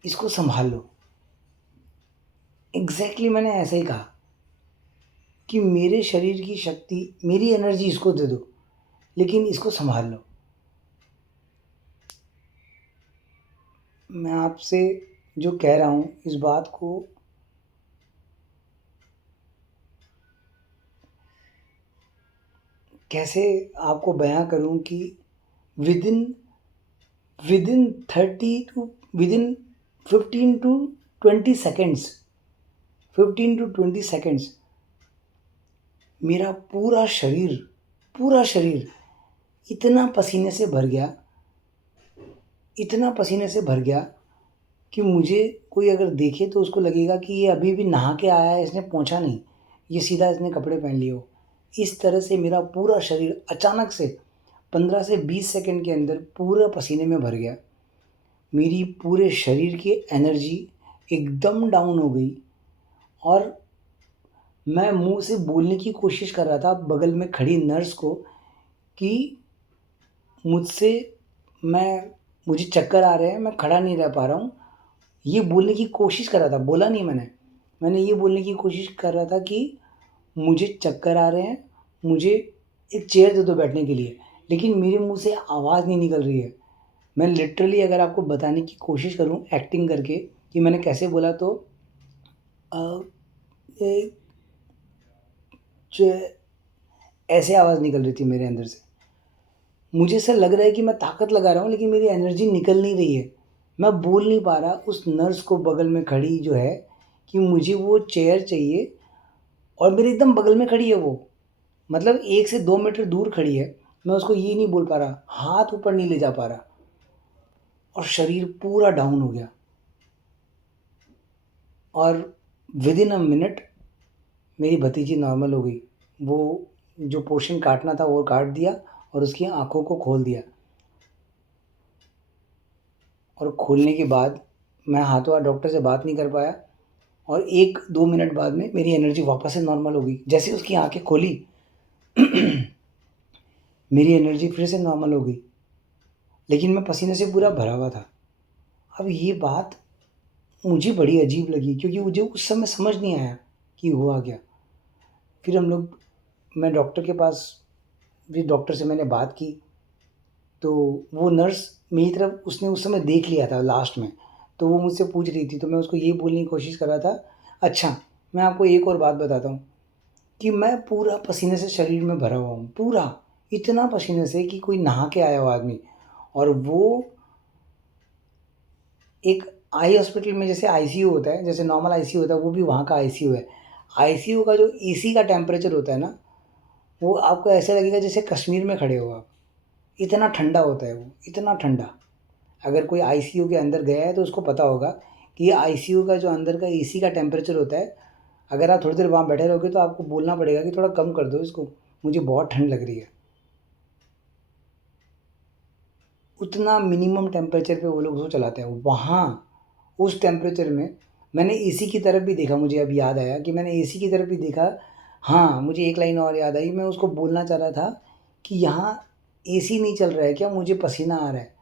इसको सँभाल लो। एग्ज़ैक्टली मैंने ऐसा ही कहा कि मेरे शरीर की शक्ति, मेरी एनर्जी इसको दे दो, लेकिन इसको सँभाल लो। मैं आपसे जो कह रहा हूँ इस बात को कैसे आपको बयाँ करूँ कि within within 30 to within 15 to 20 seconds, 15 to 20 seconds मेरा पूरा शरीर इतना पसीने से भर गया, इतना पसीने से भर गया कि मुझे कोई अगर देखे तो उसको लगेगा कि ये अभी भी नहा के आया है, इसने पोंछा नहीं, ये सीधा इसने कपड़े पहन लिए हो। इस तरह से मेरा पूरा शरीर अचानक से 15 से 20 सेकंड के अंदर पूरा पसीने में भर गया। मेरी पूरे शरीर की एनर्जी एकदम डाउन हो गई और मैं मुँह से बोलने की कोशिश कर रहा था बगल में खड़ी नर्स को कि मुझसे मैं मुझे चक्कर आ रहे हैं, मैं खड़ा नहीं रह पा रहा हूँ। ये बोलने की कोशिश कर रहा था, बोला नहीं मैंने। मैंने ये बोलने की कोशिश कर रहा था कि मुझे चक्कर आ रहे हैं, मुझे एक चेयर दे दो बैठने के लिए, लेकिन मेरे मुँह से आवाज़ नहीं निकल रही है। मैं लिटरली अगर आपको बताने की कोशिश करूँ एक्टिंग करके कि मैंने कैसे बोला तो अ, ए च ऐसे आवाज़ निकल रही थी मेरे अंदर से। मुझे ऐसा लग रहा है कि मैं ताकत लगा रहा हूँ लेकिन मेरी एनर्जी निकल नहीं रही है। मैं बोल नहीं पा रहा उस नर्स को बगल में खड़ी जो है कि मुझे वो चेयर चाहिए, और मेरे एकदम बगल में खड़ी है वो। मतलब 1 से 2 मीटर दूर खड़ी है। मैं उसको ये नहीं बोल पा रहा, हाथ ऊपर नहीं ले जा पा रहा और शरीर पूरा डाउन हो गया। और विदिन अ मिनट मेरी भतीजी नॉर्मल हो गई। वो जो पोर्शन काटना था वो काट दिया और उसकी आँखों को खोल दिया। और खोलने के बाद मैं हाथों हाथ डॉक्टर से बात नहीं कर पाया और 1-2 मिनट बाद में मेरी एनर्जी वापस से नॉर्मल हो गई। जैसे ही उसकी आँखें खोली मेरी एनर्जी फिर से नॉर्मल हो गई, लेकिन मैं पसीने से पूरा भरा हुआ था। अब ये बात मुझे बड़ी अजीब लगी क्योंकि मुझे उस समय समझ नहीं आया कि हुआ क्या। फिर हम लोग मैं डॉक्टर के पास, फिर डॉक्टर से मैंने बात की, तो वो नर्स मेरी तरफ उसने उस समय देख लिया था लास्ट में, तो वो मुझसे पूछ रही थी, तो मैं उसको ये बोलने की कोशिश कर रहा था, अच्छा मैं आपको एक और बात बताता हूँ कि मैं पूरा पसीने से शरीर में भरा हुआ हूँ, पूरा इतना पसीने से कि कोई नहा के आया हो आदमी। और वो एक आई हॉस्पिटल में जैसे आईसीयू होता है, जैसे नॉर्मल आईसीयू होता है, वो भी वहाँ का आईसीयू है। आईसीयू का जो एसी का टेम्परेचर होता है ना, वो आपको ऐसा लगेगा जैसे कश्मीर में खड़े हो आप। इतना ठंडा होता है वो, इतना ठंडा। अगर कोई आईसीयू के अंदर गया है तो उसको पता होगा कि ये आईसीयू का जो अंदर का एसी का टेम्परेचर होता है, अगर आप थोड़ी देर वहाँ बैठे रहोगे तो आपको बोलना पड़ेगा कि थोड़ा कम कर दो इसको, मुझे बहुत ठंड लग रही है। उतना मिनिमम टेम्परेचर पे वो लोग उसको चलाते हैं। वहाँ उस टेम्परेचर में मैंने एसी की तरफ भी देखा, मुझे अब याद आया कि मैंने एसी की तरफ भी देखा। हाँ, मुझे एक लाइन और याद आई, मैं उसको बोलना चाह रहा था कि यहाँ एसी नहीं चल रहा है क्या? मुझे पसीना आ रहा है।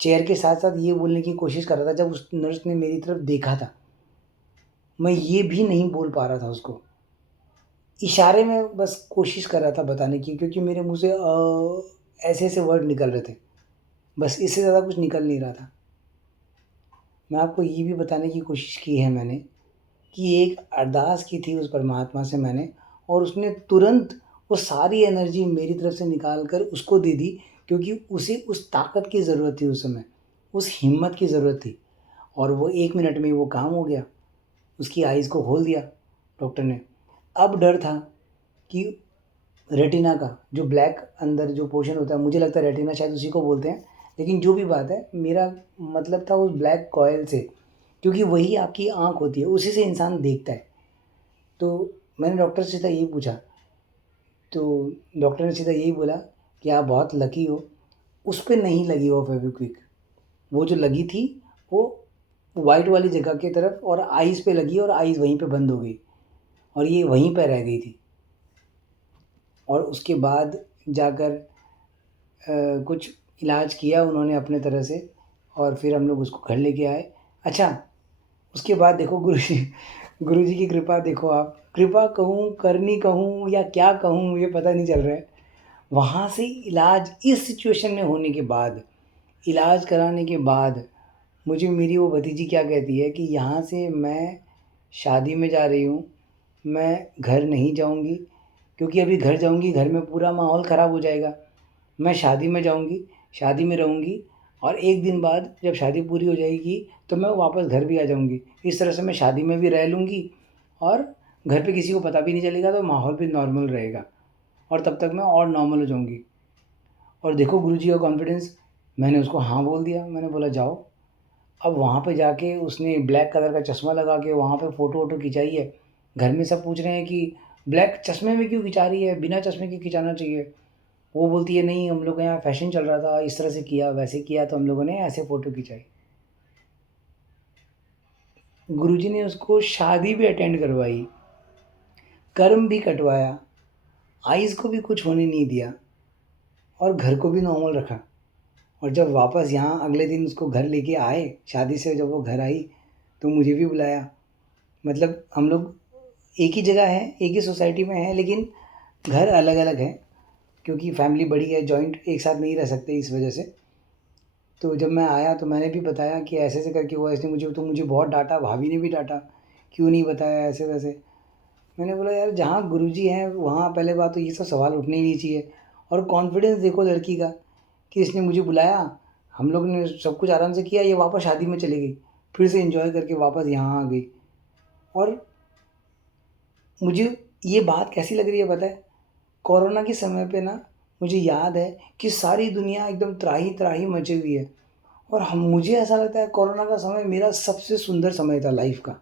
चेयर के साथ-साथ ये बोलने की कोशिश कर रहा था जब उस नर्स ने मेरी तरफ देखा था। मैं ये भी नहीं बोल पा रहा था उसको। इशारे में बस कोशिश कर रहा था बताने की, क्योंकि मेरे मुँह से ऐसे-ऐसे वर्ड निकल रहे थे। बस इससे ज़्यादा कुछ निकल नहीं रहा था। मैं आपको ये भी बताने की कोशिश की है मैंने कि एक अरदास की थी उस परमात्मा से मैंने, और उसने तुरंत वो सारी एनर्जी मेरी तरफ से निकाल कर उसको दे दी, क्योंकि उसे उस ताकत की ज़रूरत थी उस समय, उस हिम्मत की ज़रूरत थी, और वो 1 मिनट में वो काम हो गया। उसकी आइज़ को खोल दिया डॉक्टर ने। अब डर था कि रेटिना का जो ब्लैक अंदर जो पोर्शन होता है, मुझे लगता है रेटिना शायद उसी को बोलते हैं, लेकिन जो भी बात है, मेरा मतलब था उस ब्लैक कॉइल से, क्योंकि वही आपकी आँख होती है, उसी से इंसान देखता है। तो मैंने डॉक्टर से सीधा यही पूछा, तो डॉक्टर ने सीधा यही बोला कि आप बहुत लकी हो, उस पे नहीं लगी वो फेविक्विक। वो जो लगी थी, वो व्हाइट वाली जगह की तरफ और आइज़ पे लगी, और आइज़ वहीं पे बंद हो गई, और ये वहीं पे रह गई थी। और उसके बाद जाकर कुछ इलाज किया उन्होंने अपने तरह से, और फिर हम लोग उसको घर लेके आए। अच्छा, उसके बाद देखो गुरुजी की कृपा देखो आप, कृपा कहूँ, करनी कहूँ या क्या कहूँ, मुझे पता नहीं चल रहा है। वहाँ से इलाज इस सिचुएशन में होने के बाद, इलाज कराने के बाद, मुझे मेरी वो भतीजी क्या कहती है कि यहाँ से मैं शादी में जा रही हूँ, मैं घर नहीं जाऊँगी, क्योंकि अभी घर जाऊँगी, घर में पूरा माहौल ख़राब हो जाएगा। मैं शादी में जाऊँगी, शादी में रहूँगी, और 1 दिन बाद जब शादी पूरी हो जाएगी, तो मैं वापस घर भी आ जाऊँगी। इस तरह से मैं शादी में भी रह लूँगी, और घर पे किसी को पता भी नहीं चलेगा, तो माहौल भी नॉर्मल रहेगा, और तब तक मैं और नॉर्मल हो जाऊँगी। और देखो गुरुजी का कॉन्फिडेंस, मैंने उसको हाँ बोल दिया, मैंने बोला जाओ। अब वहाँ पे जाके उसने ब्लैक कलर का चश्मा लगा के वहाँ पे फ़ोटो-वोटो खिंचाई है। घर में सब पूछ रहे हैं कि ब्लैक चश्मे में क्यों खिंचा रही है? बिना चश्मे के खिंचाना चाहिए। वो बोलती है नहीं, हम लोग के यहाँ फ़ैशन चल रहा था, इस तरह से किया, वैसे किया, तो हम लोगों ने ऐसे फ़ोटो खिंचाई। गुरुजी ने उसको शादी भी अटेंड करवाई, कर्म भी कटवाया, आइज़ को भी कुछ होने नहीं दिया, और घर को भी नॉर्मल रखा। और जब वापस यहाँ अगले दिन उसको घर लेके आए, शादी से जब वो घर आई, तो मुझे भी बुलाया। मतलब हम लोग एक ही जगह हैं, एक ही सोसाइटी में हैं, लेकिन घर अलग-अलग हैं, क्योंकि फैमिली बड़ी है, जॉइंट एक साथ नहीं रह सकते इस वजह से। तो जब मैं आया तो मैंने भी बताया कि ऐसे-ऐसे करके हुआ, इसने मुझे बहुत डाँटा, भाभी ने भी डाँटा, क्यों नहीं बताया ऐसे-वैसे। मैंने बोला यार, जहाँ गुरुजी हैं वहाँ पहले बात तो ये सब सवाल उठने ही नहीं चाहिए। और कॉन्फिडेंस देखो लड़की का, कि इसने मुझे बुलाया, हम लोग ने सब कुछ आराम से किया, ये वापस शादी में चली गई, फिर से एन्जॉय करके वापस यहाँ आ गई। और मुझे ये बात कैसी लग रही है पता है? कोरोना के समय पे ना, मुझे याद है कि सारी दुनिया एकदम त्राही-त्राही मची हुई है, और हम मुझे ऐसा लगता है कोरोना का समय मेरा सबसे सुंदर समय था लाइफ़ का,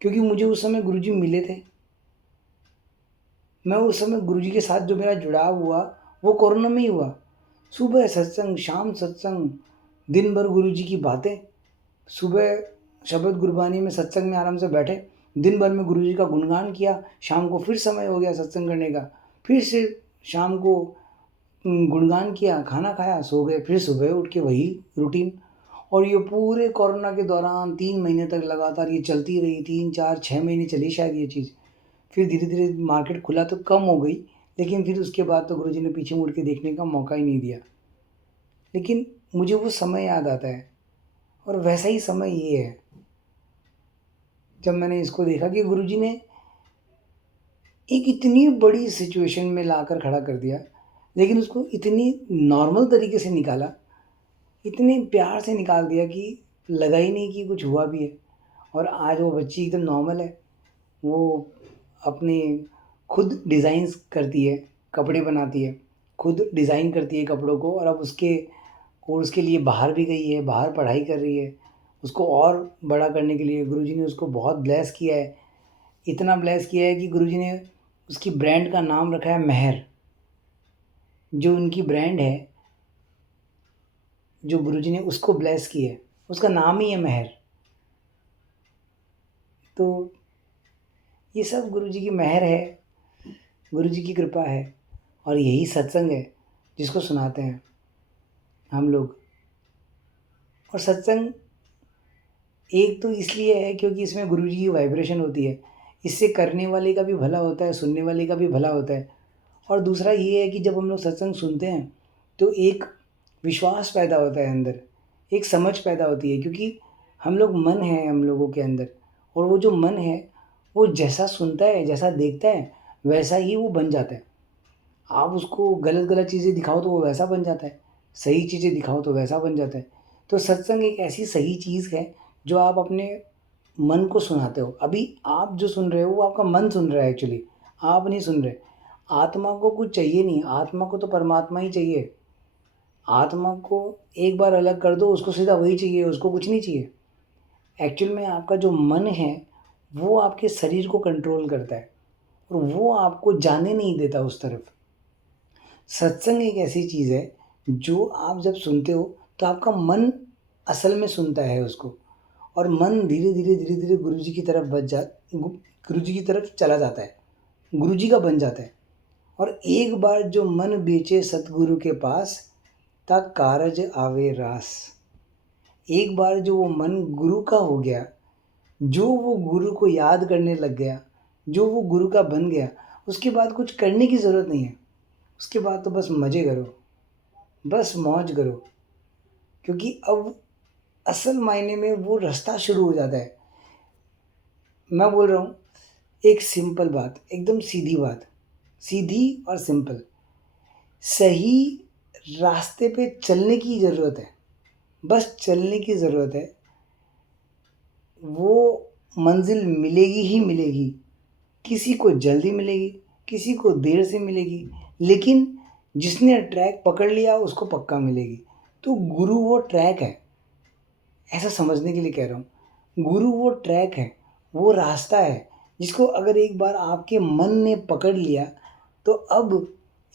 क्योंकि मुझे उस समय गुरुजी मिले थे। मैं उस समय गुरुजी के साथ जो मेरा जुड़ाव हुआ, वो कोरोना में ही हुआ। सुबह सत्संग, शाम सत्संग, दिन भर गुरुजी की बातें। सुबह शबद गुरबानी में सत्संग में आराम से बैठे, दिन भर में गुरुजी का गुणगान किया, शाम को फिर समय हो गया सत्संग करने का, फिर से शाम को गुणगान किया, खाना खाया, सो गए, फिर सुबह उठ के वही रूटीन। और ये पूरे कोरोना के दौरान 3 महीने तक लगातार ये चलती रही, 3, 4, 6 महीने चली शायद ये चीज़। फिर धीरे-धीरे मार्केट खुला तो कम हो गई, लेकिन फिर उसके बाद तो गुरुजी ने पीछे मुड़ के देखने का मौका ही नहीं दिया। लेकिन मुझे वो समय याद आता है, और वैसा ही समय ये है। जब मैंने इसको देखा कि गुरुजी ने एक इतनी बड़ी सिचुएशन में लाकर खड़ा कर दिया, लेकिन उसको इतनी नॉर्मल तरीके से निकाला, इतने प्यार से निकाल दिया कि लगा ही नहीं कि कुछ हुआ भी है। और आज वो बच्ची एकदम नॉर्मल है। वो अपनी खुद डिज़ाइन्स करती है, कपड़े बनाती है, खुद डिज़ाइन करती है कपड़ों को, और अब उसके कोर्स के लिए बाहर भी गई है, बाहर पढ़ाई कर रही है। उसको और बड़ा करने के लिए गुरुजी ने उसको बहुत ब्लेस किया है। इतना ब्लेस किया है कि गुरुजी ने उसकी ब्रांड का नाम रखा है मेहर। जो उनकी ब्रांड है, जो गुरुजी ने उसको ब्लेस की है, उसका नाम ही है मेहर। तो ये सब गुरुजी की मेहर है, गुरुजी की कृपा है, और यही सत्संग है जिसको सुनाते हैं हम लोग। और सत्संग एक तो इसलिए है क्योंकि इसमें गुरुजी की वाइब्रेशन होती है। इससे करने वाले का भी भला होता है, सुनने वाले का भी भला होता है। और दूसरा ये है कि जब हम लोग सत्संग सुनते हैं तो एक विश्वास पैदा होता है अंदर, एक समझ पैदा होती है, क्योंकि हम लोग मन है हम लोगों के अंदर, और वो जो मन है वो जैसा सुनता है, जैसा देखता है, वैसा ही वो बन जाता है। आप उसको गलत-गलत चीज़ें दिखाओ तो वो वैसा बन जाता है, सही चीज़ें दिखाओ तो वैसा बन जाता है। तो सत्संग एक ऐसी सही चीज़ है जो आप अपने मन को सुनाते हो। अभी आप जो सुन रहे हो वो आपका मन सुन रहा है एक्चुअली, आप नहीं सुन रहे। आत्मा को कुछ चाहिए नहीं, आत्मा को तो परमात्मा ही चाहिए। आत्मा को एक बार अलग कर दो, उसको सीधा वही चाहिए, उसको कुछ नहीं चाहिए। एक्चुअल में आपका जो मन है वो आपके शरीर को कंट्रोल करता है और वो आपको जाने नहीं देता उस तरफ। सत्संग एक ऐसी चीज़ है जो आप जब सुनते हो तो आपका मन असल में सुनता है उसको, और मन धीरे धीरे गुरु जी की तरफ गुरु जी की तरफ चला जाता है, गुरु जी का बन जाता है। और एक बार जो मन बेचे सतगुरु के पास, ता कारज आवे रास। एक बार जो वो मन गुरु का हो गया, जो वो गुरु को याद करने लग गया, जो वो गुरु का बन गया, उसके बाद कुछ करने की ज़रूरत नहीं है। उसके बाद तो बस मज़े करो, बस मौज करो, क्योंकि अब असल मायने में वो रास्ता शुरू हो जाता है। मैं बोल रहा हूँ एक सिंपल बात, एकदम सीधी बात, सीधी और सिंपल। सही रास्ते पे चलने की ज़रूरत है, बस चलने की ज़रूरत है। वो मंज़िल मिलेगी ही मिलेगी, किसी को जल्दी मिलेगी, किसी को देर से मिलेगी, लेकिन जिसने ट्रैक पकड़ लिया उसको पक्का मिलेगी। तो गुरु वो ट्रैक है, ऐसा समझने के लिए कह रहा हूँ। गुरु वो ट्रैक है, वो रास्ता है, जिसको अगर एक बार आपके मन ने पकड़ लिया तो अब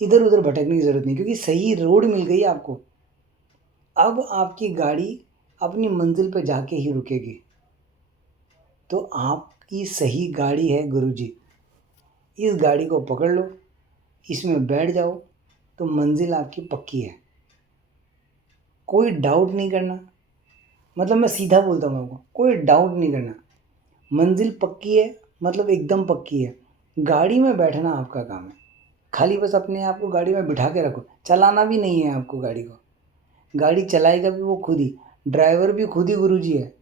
इधर-उधर भटकने की ज़रूरत नहीं, क्योंकि सही रोड मिल गई आपको। अब आपकी गाड़ी अपनी मंज़िल पे जाके ही रुकेगी। तो आपकी सही गाड़ी है गुरुजी। इस गाड़ी को पकड़ लो, इसमें बैठ जाओ, तो मंज़िल आपकी पक्की है। कोई डाउट नहीं करना, मतलब मैं सीधा बोलता हूँ आपको, कोई डाउट नहीं करना। मंज़िल पक्की है, मतलब एकदम पक्की है। गाड़ी में बैठना आपका काम है। खाली बस अपने आप को गाड़ी में बिठा के रखो, चलाना भी नहीं है आपको गाड़ी को। गाड़ी चलाएगा भी वो खुद ही, ड्राइवर भी खुद ही गुरुजी है,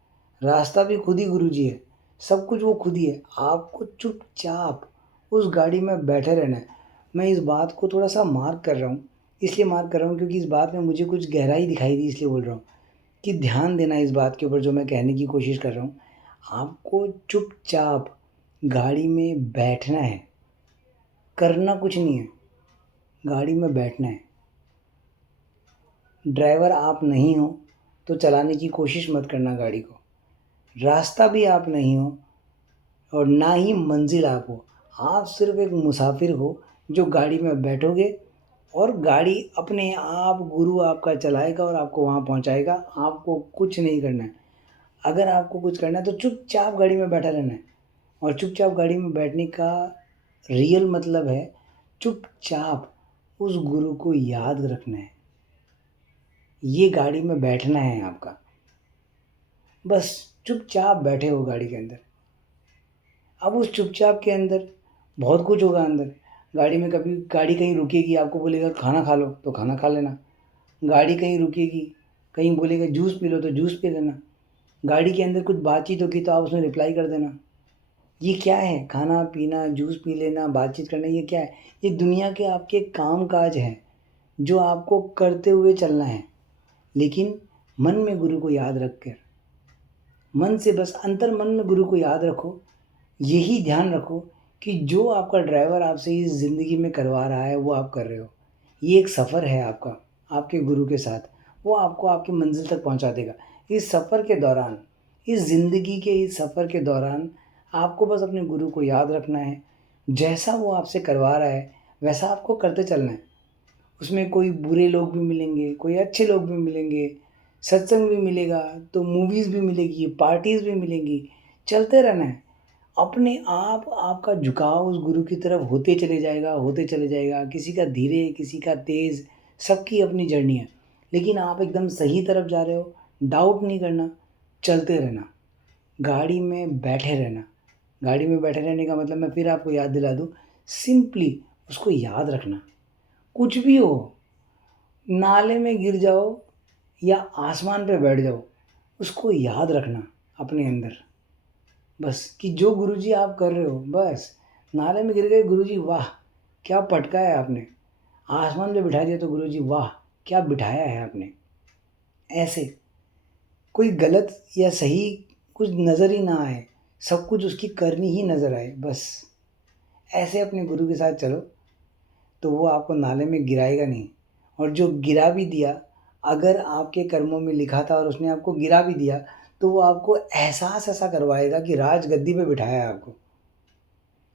रास्ता भी खुद ही गुरुजी है, सब कुछ वो खुद ही है। आपको चुपचाप उस गाड़ी में बैठे रहना है। मैं इस बात को थोड़ा-सा मार्क कर रहा हूँ, इसलिए मार्क कर रहा हूँ क्योंकि इस बात में मुझे कुछ गहराई दिखाई दी, इसलिए बोल रहा हूँ कि ध्यान देना इस बात के ऊपर जो मैं कहने की कोशिश कर रहा हूँ। आपको चुपचाप गाड़ी में बैठना है, करना कुछ नहीं है, गाड़ी में बैठना है। ड्राइवर आप नहीं हो तो चलाने की कोशिश मत करना गाड़ी को। रास्ता भी आप नहीं हो और ना ही मंजिल आप हो। आप सिर्फ एक मुसाफिर हो जो गाड़ी में बैठोगे, और गाड़ी अपने आप गुरु आपका चलाएगा और आपको वहाँ पहुँचाएगा। आपको कुछ नहीं करना है। अगर आपको कुछ करना है तो चुपचाप गाड़ी में बैठा रहना है, और चुपचाप गाड़ी में बैठने का रियल मतलब है चुपचाप उस गुरु को याद रखना है। ये गाड़ी में बैठना है आपका, बस चुपचाप बैठे हो गाड़ी के अंदर। अब उस चुपचाप के अंदर बहुत कुछ होगा अंदर। गाड़ी में कभी गाड़ी कहीं रुकेगी, आपको बोलेगा खाना खा लो तो खाना खा लेना। गाड़ी कहीं रुकेगी, कहीं बोलेगा जूस पी लो तो जूस पी लेना। गाड़ी के अंदर कुछ बातचीत होगी तो आप उसमें रिप्लाई कर देना। ये क्या है? खाना पीना, जूस पी लेना, बातचीत करना, ये क्या है? ये दुनिया के आपके काम काज हैं जो आपको करते हुए चलना है, लेकिन मन में गुरु को याद रख कर, मन से बस अंतर मन में गुरु को याद रखो। यही ध्यान रखो कि जो आपका ड्राइवर आपसे इस ज़िंदगी में करवा रहा है वो आप कर रहे हो। ये एक सफ़र है आपका, आपके गुरु के साथ। वो आपको आपकी मंज़िल तक पहुंचा देगा। इस सफ़र के दौरान, इस ज़िंदगी के इस सफ़र के दौरान आपको बस अपने गुरु को याद रखना है। जैसा वो आपसे करवा रहा है वैसा आपको करते चलना है। उसमें कोई बुरे लोग भी मिलेंगे, कोई अच्छे लोग भी मिलेंगे, सत्संग भी मिलेगा, तो मूवीज़ भी मिलेगी, पार्टीज़ भी मिलेंगी। चलते रहना है। अपने आप आपका झुकाव उस गुरु की तरफ होते चले जाएगा, होते चले जाएगा। किसी का धीरे, किसी का तेज़, सबकी अपनी जर्नी है। लेकिन आप एकदम सही तरफ जा रहे हो, डाउट नहीं करना, चलते रहना, गाड़ी में बैठे रहना, गाड़ी में बैठे रहने का मतलब मैं फिर आपको याद दिला दूँ, सिंपली उसको याद रखना। कुछ भी हो, नाले में गिर जाओ या आसमान पे बैठ जाओ, उसको याद रखना अपने अंदर। बस कि जो गुरुजी आप कर रहे हो, बस नाले में गिर गए गुरुजी वाह! क्या पटका है आपने। आसमान पे बिठा दिया तो गुरुजी वाह! क्या बिठाया है आपने। ऐसे कोई गलत या सही कुछ नज़र ही ना आए, सब कुछ उसकी करनी ही नज़र आए बस। ऐसे अपने गुरु के साथ चलो, तो वो आपको नाले में गिराएगा नहीं। और जो गिरा भी दिया, अगर आपके कर्मों में लिखा था और उसने आपको गिरा भी दिया, तो वो आपको एहसास ऐसा करवाएगा कि राजगद्दी पे बिठाया है आपको।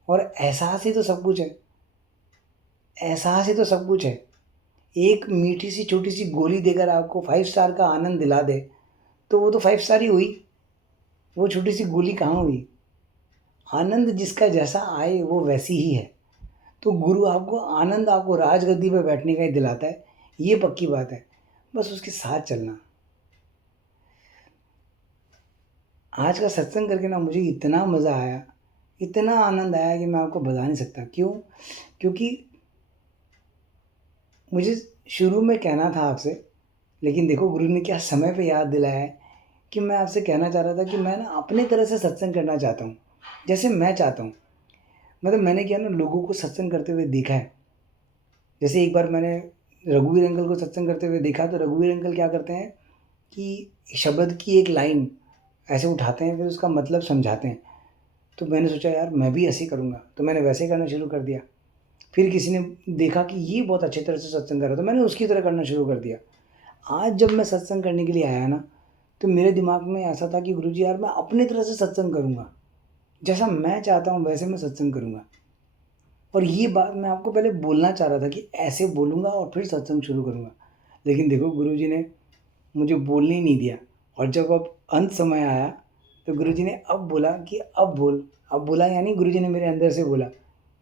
और एहसास ही तो सब कुछ है, एहसास ही तो सब कुछ है। एक मीठी सी छोटी सी गोली देकर आपको 5 स्टार का आनंद दिला दे, तो वो तो 5 स्टार ही हुई, वो छोटी सी गोली कहाँ हुई। आनंद जिसका जैसा आए वो वैसी ही है। तो गुरु आपको आनंद आपको राजगद्दी पे बैठने का ही दिलाता है, ये पक्की बात है। बस उसके साथ चलना। आज का सत्संग करके ना मुझे इतना मज़ा आया, इतना आनंद आया कि मैं आपको बता नहीं सकता। क्यों? क्योंकि मुझे शुरू में कहना था आपसे, लेकिन देखो गुरु ने क्या समय पे याद दिलाया है कि मैं आपसे कहना चाह रहा था कि मैं ना अपने तरह से सत्संग करना चाहता हूँ, जैसे मैं चाहता हूँ। मतलब मैंने क्या ना लोगों को सत्संग करते हुए देखा है। जैसे एक बार मैंने रघुवीर अंकल को सत्संग करते हुए देखा, तो रघुवीर अंकल क्या करते हैं कि शब्द की एक लाइन ऐसे उठाते हैं, फिर उसका मतलब समझाते हैं। तो मैंने सोचा यार मैं भी ऐसे ही करूँगा, तो मैंने वैसे ही करना शुरू कर दिया। फिर किसी ने देखा कि ये बहुत अच्छी तरह से सत्संग कर रहा है, तो मैंने उसकी तरह करना शुरू कर दिया। आज जब मैं सत्संग करने के लिए आया ना, तो मेरे दिमाग में ऐसा था कि गुरुजी यार मैं अपने तरह से सत्संग करूँगा, जैसा मैं चाहता हूँ वैसे मैं सत्संग करूँगा। और ये बात मैं आपको पहले बोलना चाह रहा था कि ऐसे बोलूँगा और फिर सत्संग शुरू करूँगा। लेकिन देखो गुरुजी ने मुझे बोलने ही नहीं दिया। और जब अब अंत समय आया, तो गुरुजी ने अब बोला कि अब बोल। अब बोला यानी गुरुजी ने मेरे अंदर से बोला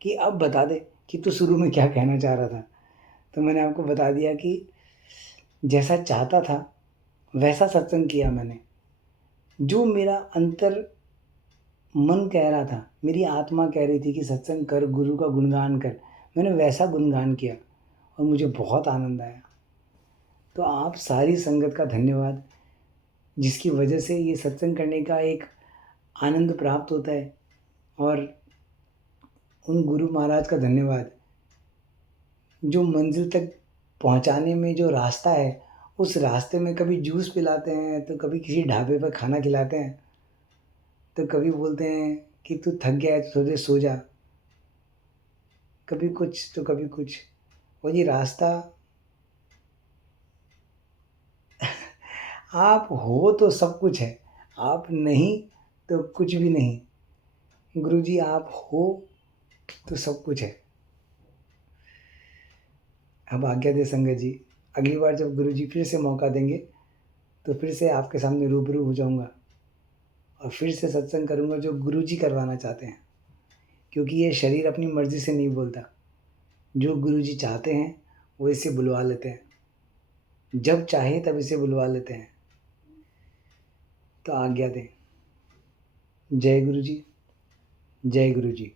कि अब बता दे कि तू शुरू में क्या कहना चाह रहा था। तो मैंने आपको बता दिया कि जैसा चाहता था वैसा सत्संग किया मैंने। जो मेरा अंतर मन कह रहा था, मेरी आत्मा कह रही थी कि सत्संग कर, गुरु का गुणगान कर, मैंने वैसा गुणगान किया और मुझे बहुत आनंद आया। तो आप सारी संगत का धन्यवाद, जिसकी वजह से ये सत्संग करने का एक आनंद प्राप्त होता है। और उन गुरु महाराज का धन्यवाद, जो मंजिल तक पहुंचाने में जो रास्ता है, उस रास्ते में कभी जूस पिलाते हैं, तो कभी किसी ढाबे पर खाना खिलाते हैं, तो कभी बोलते हैं कि तू थक गया है तो थोड़ी देर सो जा, कभी कुछ तो कभी कुछ। और ये रास्ता, आप हो तो सब कुछ है, आप नहीं तो कुछ भी नहीं। गुरुजी आप हो तो सब कुछ है। अब आज्ञा दे संगत जी, अगली बार जब गुरुजी फिर से मौका देंगे, तो फिर से आपके सामने रूबरू हो जाऊंगा और फिर से सत्संग करूंगा जो गुरुजी करवाना चाहते हैं। क्योंकि ये शरीर अपनी मर्ज़ी से नहीं बोलता, जो गुरुजी चाहते हैं वो इसे बुलवा लेते हैं, जब चाहे तब इसे बुलवा लेते हैं। तो आज्ञा दें। जय गुरुजी, जय गुरुजी।